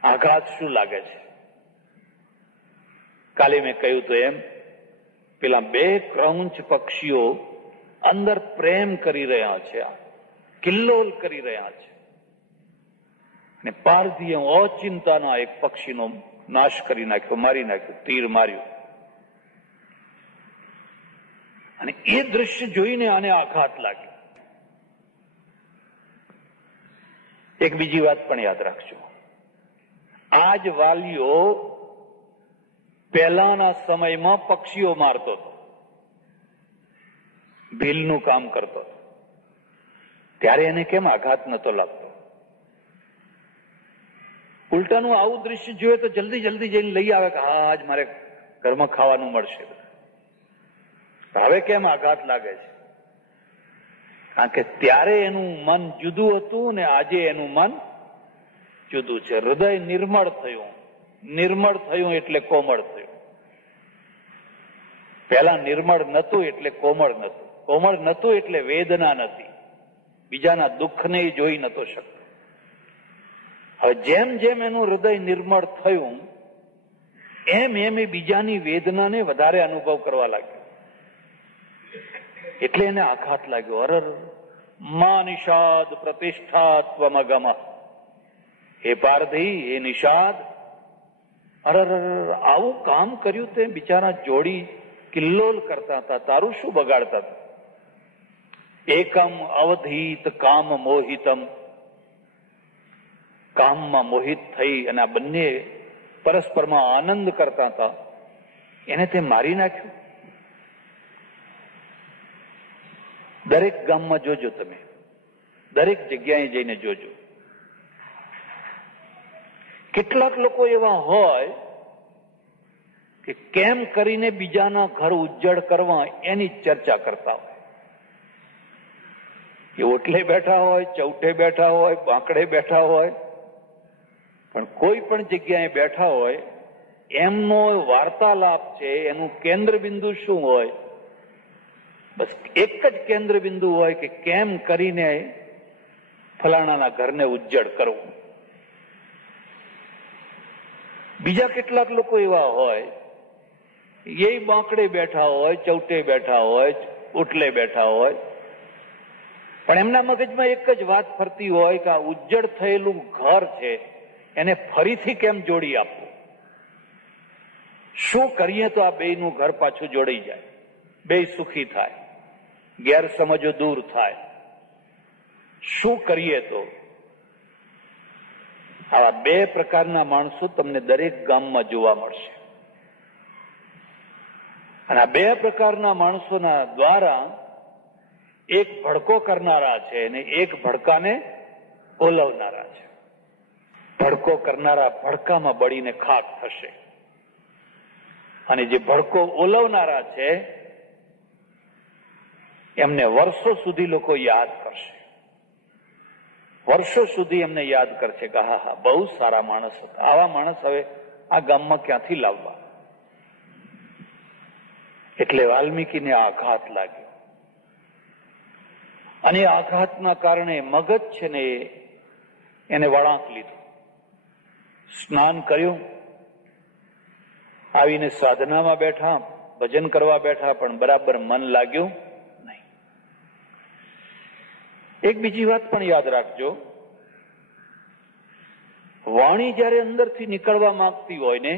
આઘાત શું લાગે છે? કાલે મેં કહ્યું તો એમ, પેલા 2 ક્રૌંચ પક્ષીઓ અંદર પ્રેમ કરી રહ્યા છે, કિલ્લોલ કરી રહ્યા છે, અને પારધીએ ઓચિંતાના એક પક્ષીનો નાશ કરી નાખ્યો, મારી નાખ્યો, તીર માર્યું. અને એ દ્રશ્ય જોઈને આને આઘાત લાગ્યો. એક બીજી વાત પણ યાદ રાખજો, આ જ વાલીઓ પહેલાના સમયમાં પક્ષીઓ મારતો હતો, ભીલનું કામ કરતો હતો, ત્યારે એને કેમ આઘાત નતો લાગતો? ઉલટાનું આવું દ્રશ્ય જોઈએ તો જલ્દી જલ્દી જઈને લઈ આવે કે હા આજ મારે ઘરમાં ખાવાનું મળશે. હવે કેમ આઘાત લાગે છે? કારણ કે ત્યારે એનું મન જુદું હતું ને આજે એનું મન જુદું છે. હૃદય નિર્મળ થયું. નિર્મળ થયું એટલે કોમળ થયું. પહેલા નિર્મળ નતું એટલે કોમળ નતું. કોમળ નતું એટલે વેદના નથી. બીજાના દુઃખને જોઈ નતો શકતો. હવે જેમ જેમ એનું હૃદય નિર્મળ થયું એમ એમ એ બીજાની વેદનાને વધારે અનુભવ કરવા લાગ્યો. એટલે એને આઘાત લાગ્યો. અરર મા નિષાદ પ્રતિષ્ઠાત્વમગમ. હે પારધી, હે નિષાદ, અરર આવું કામ કર્યું તે બિચારા જોડી કિલ્લોલ કરતા હતા, તારું શું બગાડતા હતા? એકમ અવધીત કામ મોહિતમ. કામમાં મોહિત થઈ અને આ બંને પરસ્પરમાં આનંદ કરતા હતા, એને તે મારી નાખ્યું. દરેક ગામમાં જોજો, તમે દરેક જગ્યાએ જઈને જોજો. કેટલાક લોકો એવા હોય કે કેમ કરીને બીજાના ઘર ઉજ્જડ કરવા એની ચર્ચા કરતા હોય. એ ઓટલે બેઠા હોય, ચૌઠે બેઠા હોય, બાંકડે બેઠા હોય, પણ કોઈ પણ જગ્યાએ બેઠા હોય, એમનો વાર્તાલાપ છે, એનું કેન્દ્ર બિંદુ શું હોય? બસ એક જ કેન્દ્ર બિંદુ હોય કે કેમ કરીને ફલાણાના ઘરને ઉજ્જડ કરવું. બીજા કેટલાક લોકો એવા હોય, એ બાંકડે બેઠા હોય, ચૌટે બેઠા હોય, ઓટલે બેઠા હોય, પણ એમના મગજમાં એક જ વાત ફરતી હોય કે આ ઉજ્જડ થયેલું ઘર છે એને ફરીથી કેમ જોડી આપવું? શું કરીએ તો આ બેયનું ઘર પાછું જોડાઈ જાય, બેય સુખી થાય, ગેરસમજો દૂર થાય? શું કરીએ તો? આવા બે પ્રકારના માણસો તમને દરેક ગામમાં જોવા મળશે. અને આ બે પ્રકારના માણસોના દ્વારા એક ભડકો કરનારા છે અને એક ભડકાને ઓલવનારા છે. ભડકો કરનારા ભડકામાં બળીને ખાક થશે અને જે ભડકો ઓલવનારા છે એમને વર્ષો સુધી લોકો યાદ કરશે. વર્ષો સુધી એમને યાદ કરશે કે હા હા બહુ સારા માણસ હતા, આવા માણસ હવે આ ગામમાં ક્યાંથી લાવવા? એટલે વાલ્મીકીને આઘાત લાગ્યો અને આઘાતના કારણે મગજ છે ને એને વળાંક લીધું. સ્નાન કર્યું, આવીને સાધનામાં બેઠા, ભજન કરવા બેઠા, પણ બરાબર મન લાગ્યું નહીં. એક બીજી વાત પણ યાદ રાખજો, વાણી જયારે અંદરથી નીકળવા માંગતી હોય ને,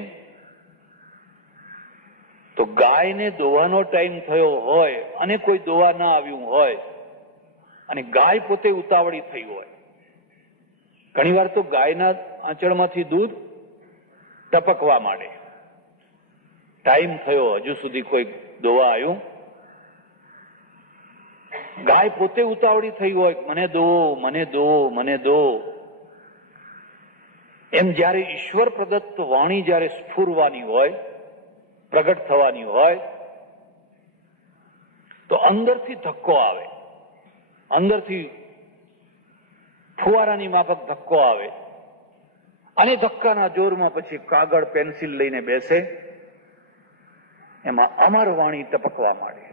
તો ગાયને દોવાનો ટાઈમ થયો હોય અને કોઈ દોવા ના આવ્યું હોય અને ગાય પોતે ઉતાવળી થઈ હોય, ઘણી વાર તો ગાયના આંચળમાંથી દૂધ ટપકવા માંડે. ટાઈમ થયો, હજુ સુધી કોઈ દોવા આવ્યું, ગાય પોતે ઉતાવળી થઈ હોય, મને દો, મને દો, મને દો. એમ જયારે ઈશ્વર પ્રદત્ત વાણી જયારે સ્ફુરવાની હોય, પ્રગટ થવાની હોય, તો અંદરથી ધક્કો આવે, અંદરથી ફુવારાની માફક ધક્કો આવે અને ધક્કાના જોરમાં પછી કાગળ પેન્સિલ લઈને બેસે, એમાં અમર વાણી ટપકવા માંડે.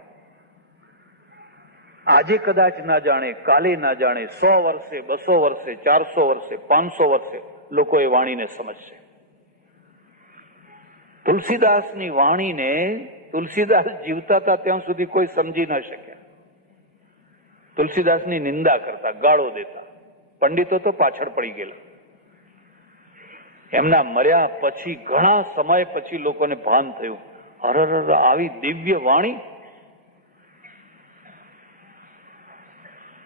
આજે કદાચ ના જાણે, કાલે ના જાણે, 100 વર્ષે, 200 વર્ષે, 400 વર્ષે, 500 વર્ષે લોકો એ વાણીને સમજશે. તુલસીદાસની વાણીને તુલસીદાસ જીવતા હતા ત્યાં સુધી કોઈ સમજી ન શક્યા. તુલસીદાસની નિંદા કરતા, ગાળો દેતા. પંડિતો તો પાછળ પડી ગયેલા. એમના મર્યા પછી ઘણા સમય પછી લોકોને ભાન થયું, અરર આવી દિવ્ય વાણી.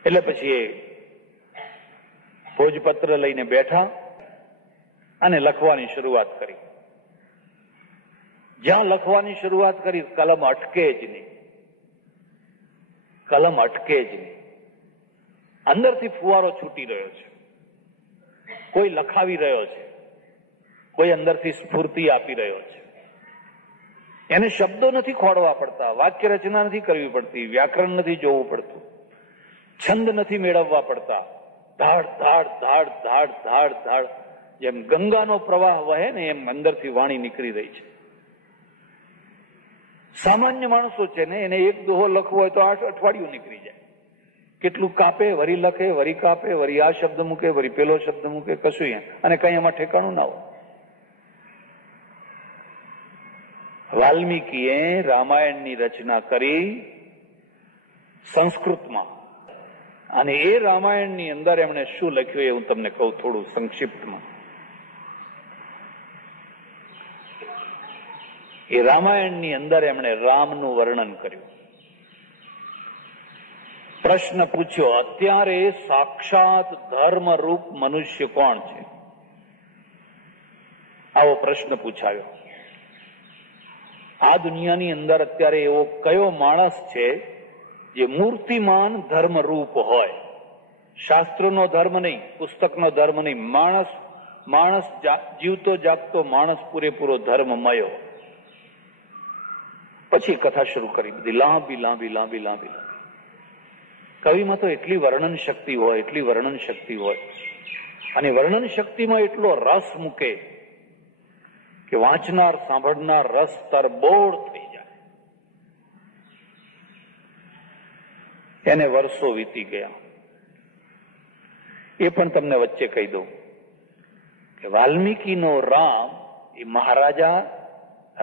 એટલે પછી એ ભોજપત્ર લઈને બેઠા અને લખવાની શરૂઆત કરી. જ્યાં લખવાની શરૂઆત કરી, કલમ અટકે જ નહીં, કલમ અટકે જ નહીં. અંદરથી ફુવારો છૂટી રહ્યો છે, કોઈ લખાવી રહ્યો છે, કોઈ અંદરથી સ્ફૂર્તિ આપી રહ્યો છે. એને શબ્દો નથી ખોડવા પડતા, વાક્ય રચના નથી કરવી પડતી, વ્યાકરણ નથી જોવું પડતું, છંદ નથી મેળવવા પડતા. ધાડ ધાડ ધાડ ધાડ ધાડ ધાડ જેમ ગંગાનો પ્રવાહ વહે ને એમ અંદરથી વાણી નીકળી રહી છે. સામાન્ય માણસો છે ને એને એક દોહો લખવો હોય તો 8 અઠવાડિયું નીકળી જાય. કેટલું કાપે, વરી લખે, વરી કાપે, વરી આ શબ્દ મૂકે, વરી પેલો શબ્દ મૂકે, કશું અને કઈ એમાં ઠેકાણું ના હોય. વાલ્મીકીએ રામાયણની રચના કરી સંસ્કૃતમાં, અને એ રામાયણની અંદર એમણે શું લખ્યું એ હું તમને કહું થોડું સંક્ષિપ્તમાં. એ રામાયણની અંદર એમણે રામનું વર્ણન કર્યું. પ્રશ્ન પૂછ્યો, અત્યારે સાક્ષાત ધર્મરૂપ મનુષ્ય કોણ છે? આવો પ્રશ્ન પૂછાયો. આ દુનિયાની અંદર અત્યારે એવો કયો માણસ છે જે મૂર્તિમાન ધર્મરૂપ હોય? શાસ્ત્રોનો ધર્મ નહીં, પુસ્તકનો ધર્મ નહીં, માણસ જીવતો જાગતો માણસ પૂરેપૂરો ધર્મમયો. પછી કથા શરૂ કરી, બધી લાંબી લાંબી લાંબી લાંબી લાંબી. કવિમાં તો એટલી વર્ણન શક્તિ હોય, એટલી વર્ણન શક્તિ હોય, અને વર્ણન શક્તિમાં એટલો રસ મૂકે કે વાંચનાર સાંભળનાર રસ તરબોળ થઈ જાય. એને વર્ષો વીતી ગયા. એ પણ તમને વચ્ચે કહી દઉં કે વાલ્મીકીનો રામ એ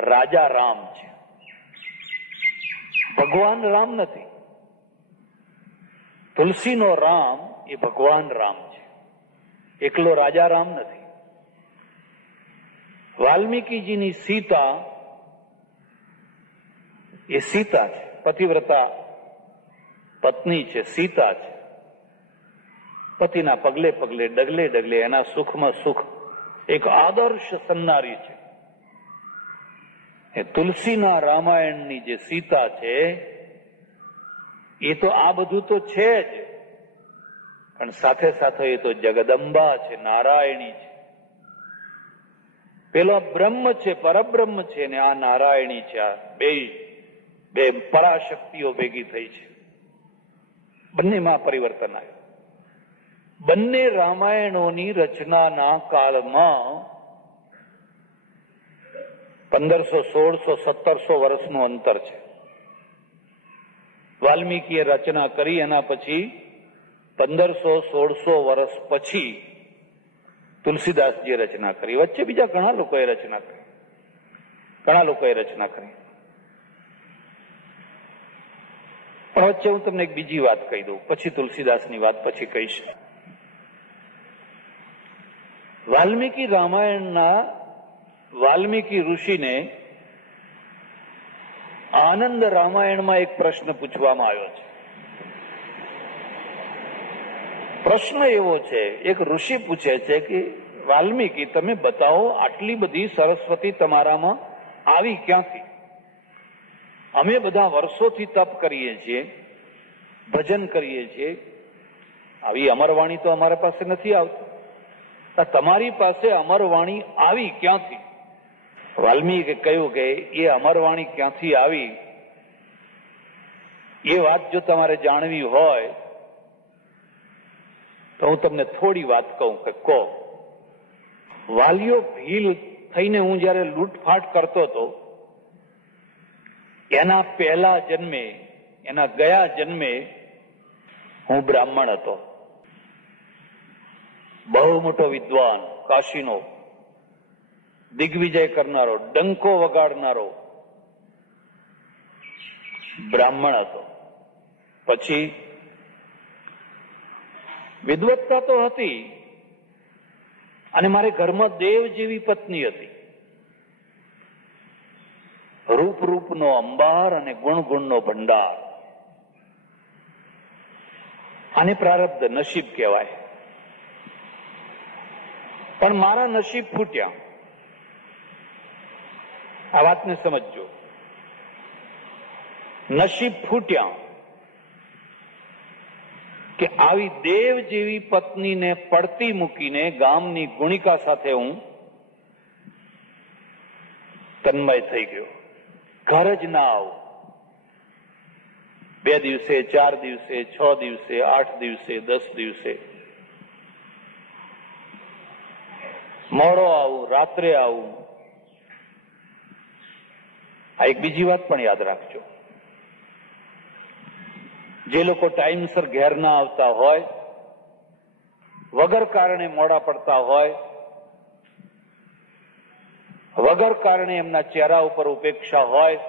રાજા રામ છે, ભગવાન રામ નથી. તુલસીનો રામ એ ભગવાન રામ છે, એકલો રાજા રામ નથી. વાલ્મીકીજીની સીતા એ સીતા છે, પતિવ્રતા પત્ની છે, સીતા છે. પતિના પગલે પગલે ડગલે ડગલે એના સુખમાં સુખ એક આદર્શ સન્નારી છે. એ તુલસીના રામાયણની જે સીતા છે એ તો આ બધું તો છે જ, પણ સાથે સાથે એ તો જગદંબા છે, નારાયણી છે. પેલો બ્રહ્મ છે, પરબ્રહ્મ છે, ને આ નારાયણી છે. આ બે પરાશક્તિઓ ભેગી થઈ છે. બંનેમાં પરિવર્તન આવ્યું. બંને રામાયણોની રચનાના કાળમાં 1500, 1600, 1700 વર્ષનું અંતર છે. વાલ્મીકીએ રચના કરી એના પછી 1500, 1600 વર્ષ પછી તુલસીદાસજીએ રચના કરી. વચ્ચે બીજા ઘણા લોકોએ રચના કરી, પણ વચ્ચે હું તમને એક બીજી વાત કહી દઉં, પછી તુલસીદાસની વાત પછી કહીશ. વાલ્મીકી રામાયણના વાલ્મીકી ઋષિને આનંદ રામાયણમાં એક પ્રશ્ન પૂછવામાં આવ્યો છે. પ્રશ્ન એવો છે, એક ઋષિ પૂછે છે કે વાલ્મીકી તમે બતાવો, આટલી બધી સરસ્વતી તમારામાં આવી ક્યાંથી? અમે બધા વર્ષોથી તપ કરીએ છીએ, ભજન કરીએ છીએ, આવી અમરવાણી તો અમારા પાસે નથી આવતી, તમારી પાસે અમરવાણી આવી ક્યાંથી? વાલ્મીકે કહ્યું કે એ અમરવાણી ક્યાંથી આવી એ વાત જો તમારે જાણવી હોય તો હું તમને થોડી વાત કહું કે વાલીઓ ભીલ થઈને હું જયારે લૂંટફાટ કરતો હતો એના પહેલા જન્મે, એના ગયા જન્મે હું બ્રાહ્મણ હતો. બહુ મોટો વિદ્વાન, કાશીનો દિગ્વિજય કરનારો, ડંકો વગાડનારો બ્રાહ્મણ હતો. પછી વિદવત્તા તો હતી, અને મારે ઘરમાં દેવ જેવી પત્ની હતી. રૂપ રૂપનો અંબાર અને ગુણ ગુણનો ભંડાર. આને પ્રારબ્ધ નસીબ કહેવાય. પણ મારા નસીબ ફૂટ્યા. આ વાતને સમજજો. નસીબ ફૂટ્યા કે આવી દેવ જેવી પત્નીને પડતી મૂકીને ગામની ગુણિકા સાથે હું તન્મય થઈ ગયો. ઘર જ ના આવું. 2 દિવસે, 4 દિવસે, 6 દિવસે, 8 દિવસે, 10 દિવસે મોડો આવું, રાત્રે આવું. આ એક બીજી વાત પણ યાદ રાખજો. જે લોકો ટાઈમસર ઘેર ના આવતા હોય, વગર કારણે મોડા પડતા હોય, વગર કારણે એમના ચહેરા ઉપર ઉપેક્ષા હોય,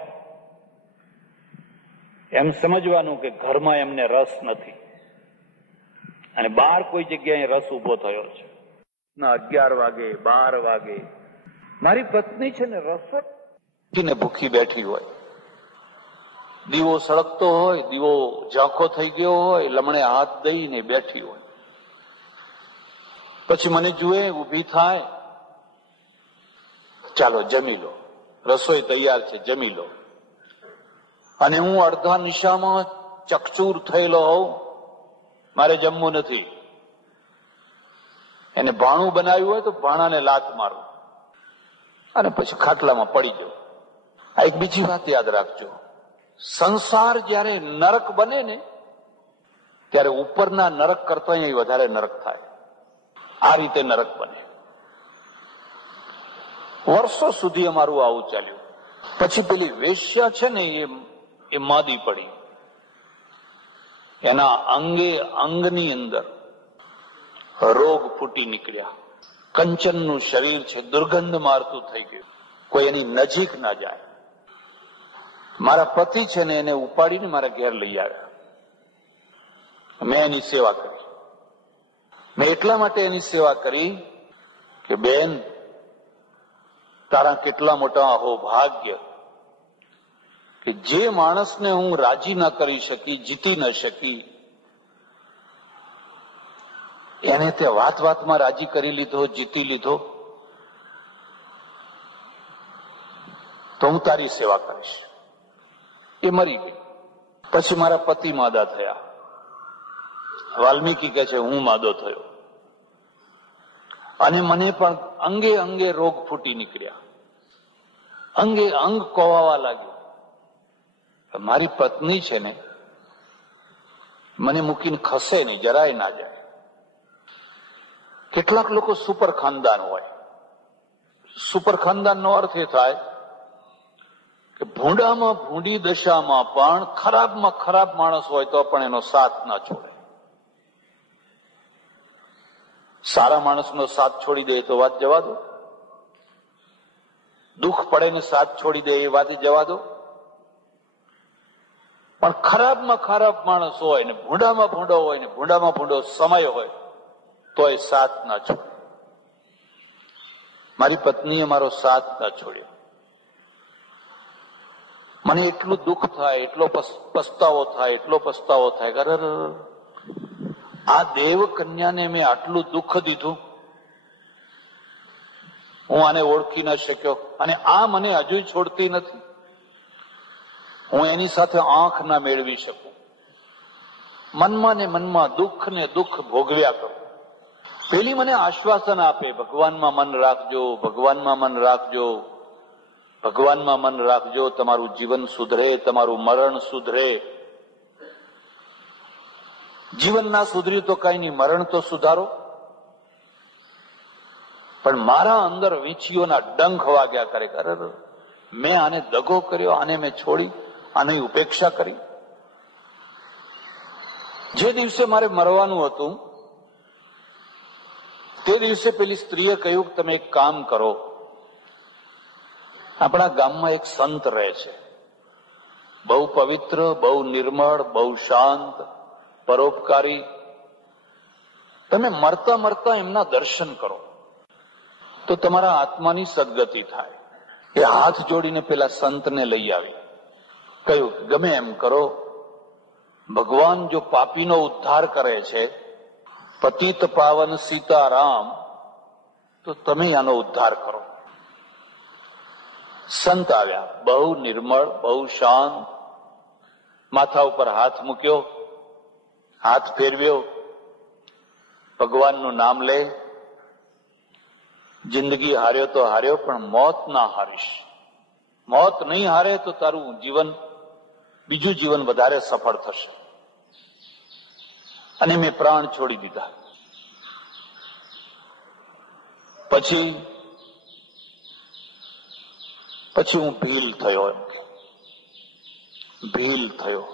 એમ સમજવાનું કે ઘરમાં એમને રસ નથી અને બહાર કોઈ જગ્યાએ રસ ઉભો થયો છે. 11 વાગે, 12 વાગે મારી પત્ની છે ને રસોઈને ભૂખી બેઠી હોય, દીવો સળગતો હોય, દીવો ઝાંખો થઈ ગયો હોય, લમણે હાથ દઈને બેઠી હોય. પછી મને જુએ, ઊભી થાય, ચાલો જમી લો, રસોઈ તૈયાર છે, જમી લો. અને હું અડધા નિશામાં ચકચૂર થયેલો હોઉં, મારે જમવું નથી. એને ભાણું બનાવ્યું હોય તો ભાણાને લાત મારું અને પછી ખાટલામાં પડી જાઉં. આ એક બીજી વાત યાદ રાખજો. સંસાર જયારે નરક બને ને ત્યારે ઉપરના નરક કરતા અહીં વધારે નરક થાય. આ રીતે નરક બને. વર્ષો સુધી અમારું આવું ચાલ્યું. પછી પેલી વેશ્યા છે ને એ માદી પડી. એના અંગે અંગની અંદર રોગ ફૂટી નીકળ્યા. કંચનનું શરીર છે, દુર્ગંધ મારતું થઈ ગયું. કોઈ એની નજીક ના જાય. મારા પતિ છે ને એને ઉપાડીને મારા ઘેર લઈ આવ્યા. મેં એની સેવા કરી. મેં એટલા માટે એની સેવા કરી કે બેન, તારા કેટલા મોટા અહોભાગ્ય કે જે માણસને હું રાજી ન કરી શકી, જીતી ન શકી, એને તે વાત વાતમાં રાજી કરી લીધો, જીતી લીધો, તો હું તારી સેવા કરીશ. એ મરી ગઈ. પછી મારા પતિ માદા થયા. વાલ્મીકી કહે છે હું માદો થયો અને મને પણ અંગે અંગે રોગ ફૂટી નીકળ્યા, અંગે અંગ કોવાવા લાગ્યું. મારી પત્ની છે ને મને મૂકીને ખસે નહીં, જરાય ના જાય. કેટલાક લોકો સુપર ખાનદાન હોય. સુપર ખાનદાનનો અર્થ એ થાય કે ભૂંડામાં ભૂંડી દશામાં પણ ખરાબમાં ખરાબ માણસ હોય તો પણ એનો સાથ ના છોડે. સારા માણસનો સાથ છોડી દે તો વાત જવા દો. દુઃખ પડે ને સાથ છોડી દે એ વાત જવા દો. પણ ખરાબમાં ખરાબ માણસ હોય ને ભૂંડામાં ભૂંડો હોય ને ભૂંડામાં ભૂંડો સમય હોય તો એ સાથ ના છોડે. મારી પત્નીએ મારો સાથ ના છોડ્યો. મને એટલું દુઃખ થાય, એટલો પસ્તાવો થાય, એટલો પસ્તાવો થાય કે અરે આ દેવ કન્યાને મેં આટલું દુઃખ દીધું, હું આને ઓળખી ન શક્યો અને આ મને હજુ છોડતી નથી. હું એની સાથે આંખ ના મેળવી શકું. મનમાં ને મનમાં દુઃખ ને દુઃખ ભોગવ્યા કરું. પેલી મને આશ્વાસન આપે, ભગવાનમાં મન રાખજો, ભગવાનમાં મન રાખજો, ભગવાનમાં મન રાખજો, તમારું જીવન સુધરે, તમારું મરણ સુધરે. જીવન ના સુધર્યું તો કઈ નહીં, મરણ તો સુધારો. પણ મારા અંદર વીંછીઓના ડંખ વાગ્યા કરે. અરે મેં આને દગો કર્યો, આને મેં છોડી, આની ઉપેક્ષા કરી. જે દિવસે મારે મરવાનું હતું તે દિવસે પેલી સ્ત્રીએ કહ્યું કે તમે એક કામ કરો, આપણા ગામમાં એક સંત રહે છે, બહુ પવિત્ર, બહુ નિર્મળ, બહુ શાંત, પરોપકારી. તમે મરતા મરતા એમના દર્શન કરો તો તમારા આત્માની સદગતિ થાય. એ હાથ જોડીને પેલા સંતને લઈ આવી. કહ્યું ગમે એમ કરો, ભગવાન જો પાપીનો ઉદ્ધાર કરે છે, પતિત પાવન સીતારામ, તો તમે આનો ઉદ્ધાર કરો. સંત આવ્યા, બહુ નિર્મળ, બહુ શાંત. માથા ઉપર હાથ મૂક્યો, હાથ ફેરવ્યો, ભગવાનનું નામ લે. જિંદગી હાર્યો તો હાર્યો, પણ મોત ના હારીશ. મોત નહીં હારે તો તારું જીવન, બીજું જીવન વધારે સફળ થશે. અને મેં પ્રાણ છોડી દીધા. પછી હું ભીલ થયો. એમ ભીલ થયો.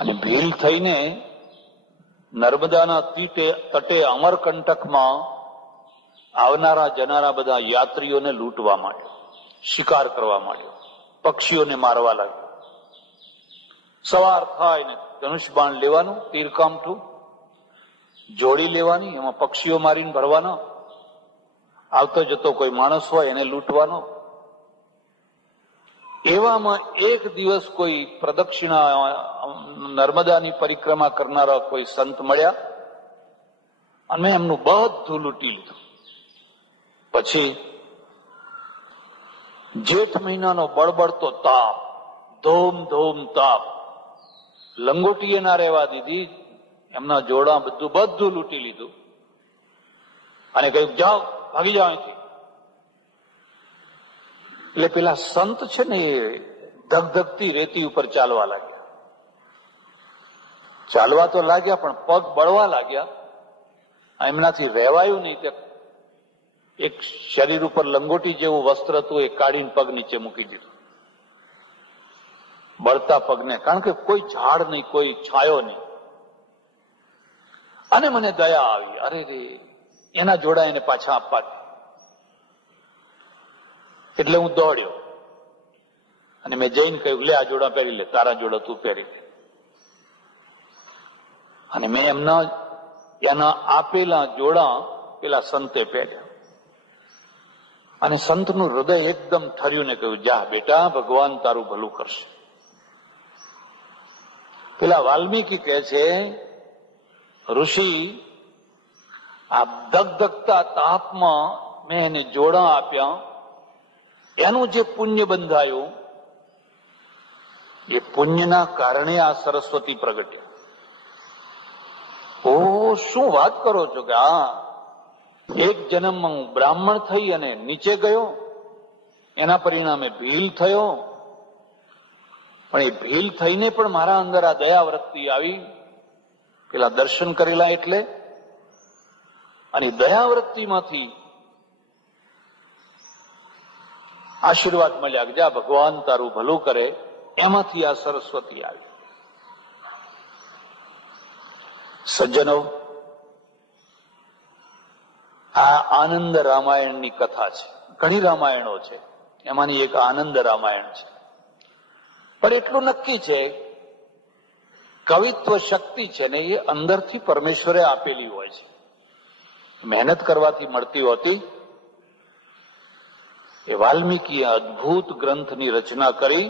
અને ભીલ થઈને નર્મદાના તટે અમરકંટકમાં આવનારા જનારા બધા યાત્રીઓને લૂંટવા માંડ્યો, શિકાર કરવા માંડ્યો, પક્ષીઓને મારવા લાગ્યો. સવાર થાય ને ધનુષ બાણ લેવાનું, તીરકામઠું જોડી લેવાની, એમાં પક્ષીઓ મારીને ભરવાના. આવતો જતો કોઈ માણસ હોય એને લૂંટવાનો. એવામાં એક દિવસ કોઈ પ્રદક્ષિણા નર્મદાની પરિક્રમા કરનારા કોઈ સંત મળ્યા અને એમનું બધું લૂંટી લીધું. પછી જેઠ મહિનાનો બળબડતો તાપ, ધોમ ધોમ તાપ, લંગોટીએ ના રહેવા દીધી. એમના જોડા બધું લૂંટી લીધું અને કહ્યું જાઓ, ભાગી જાઓ અહીંથી. એટલે પેલા સંત છે ને એ ધગધગતી રેતી ઉપર ચાલવા લાગ્યા. ચાલવા તો લાગ્યા પણ પગ બળવા લાગ્યા. એમનાથી રહેવાયું નહીં. કે એક શરીર ઉપર લંગોટી જેવું વસ્ત્ર હતું એ કાઢીને પગ નીચે મૂકી દીધું, બળતા પગને. કારણ કે કોઈ ઝાડ નહીં, કોઈ છાયો નહીં. અને મને દયા આવી. અરે રે, એના જોડા એને પાછા આપવા દે. એટલે હું દોડ્યો અને મેં જઈને કહ્યું, લે આ જોડા પહેરી લે, તારા જોડા તું પહેરી લે. અને મેં એના આપેલા જોડા પેલા સંતે પહેર્યા. અને સંતનું હૃદય એકદમ ઠર્યું ને કહ્યું, જા બેટા, ભગવાન તારું ભલું કરશે. પેલા વાલ્મીકી કહે છે, ઋષિ આ ધગધગતા તાપમાં મેં એને જોડા આપ્યા, એનું જે પુણ્ય બંધાયું એ પુણ્યના કારણે આ સરસ્વતી પ્રગટ્યા. ઓ શું વાત કરો છો કે આ એક જન્મમાં હું બ્રાહ્મણ થઈ અને નીચે ગયો, એના પરિણામે ભીલ થયો. પણ એ ભીલ થઈને પણ મારા અંદર આ દયાવૃત્તિ આવી, પેલા દર્શન કરેલા એટલે. અને દયાવૃત્તિમાંથી આશીર્વાદ મળ્યા કે જા ભગવાન તારું ભલું કરે. એમાંથી આ સરસ્વતી આવી. સજ્જનો, આ આનંદ રામાયણની કથા છે. ઘણી રામાયણો છે, એમાંની એક આનંદ રામાયણ છે. પણ એટલું નક્કી છે, કવિત્વ શક્તિ છે ને એ અંદરથી પરમેશ્વરે આપેલી હોય છે, મહેનત કરવાથી મળતી હોતી. એ વાલ્મીકીએ અદભુત ગ્રંથની રચના કરી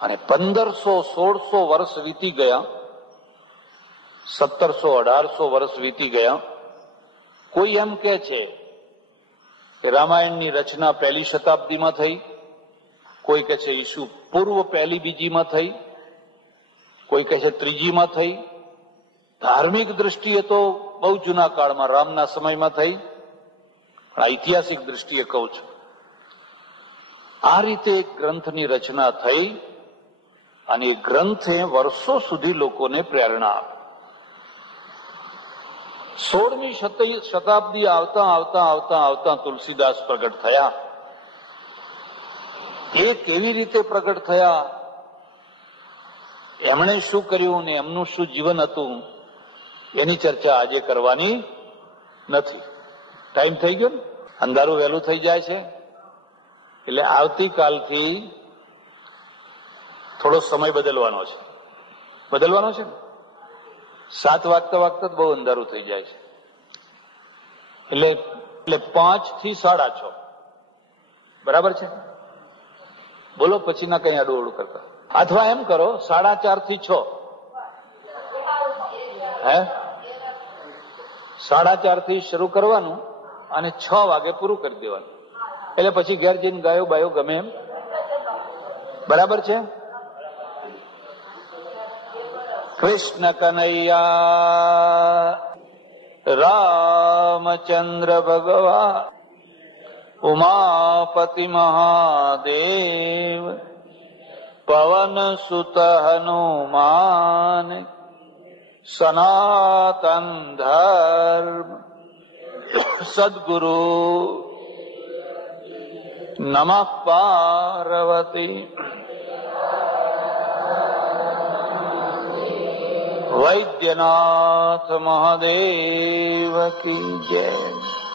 અને 1500-1600 વર્ષ વીતી ગયા, 1700-1800 વર્ષ વીતી ગયા. કોઈ એમ કે છે કે રામાયણની રચના પહેલી શતાબ્દીમાં થઈ, કોઈ કે છે ઈસુ પૂર્વ પહેલી બીજીમાં થઈ, કોઈ કહે છે ત્રીજીમાં થઈ. ધાર્મિક દ્રષ્ટિએ તો બહુ જૂના કાળમાં રામના સમયમાં થઈ, પણ ઐતિહાસિક દ્રષ્ટિએ કહું છું. આ રીતે એક ગ્રંથની રચના થઈ અને એ ગ્રંથે વર્ષો સુધી લોકોને પ્રેરણા આપી. 16મી શતાબ્દી આવતા આવતા આવતા આવતા તુલસીદાસ પ્રગટ થયા. એ કેવી રીતે પ્રગટ થયા, એમણે શું કર્યું ને એમનું શું જીવન હતું, એની ચર્ચા આજે કરવાની નથી. ટાઈમ થઈ ગયો ને, અંધારું વહેલું થઈ જાય છે. એટલે આવતીકાલથી થોડો સમય બદલવાનો છે. બદલવાનો છે ને, 7 વાગતા વાગતા જ બહુ અંધારું થઈ જાય છે. એટલે 5 થી 6:30, બરાબર છે? બોલો પછીના કઈ આડું કરતા. અથવા એમ કરો 4:30 થી 6, હે 4:30 થી શરૂ કરવાનું અને 6 વાગે પૂરું કરી દેવાનું. એટલે પછી ઘેર જઈને ગાયો બાયો ગમે એમ. બરાબર છે? કૃષ્ણ કનૈયા રામચંદ્ર ભગવાન उमापति महादेव पवन सुत हनुमान सनातन धर्म सद्गुरु नमः पार्वती वैद्यनाथ महादेव की जय।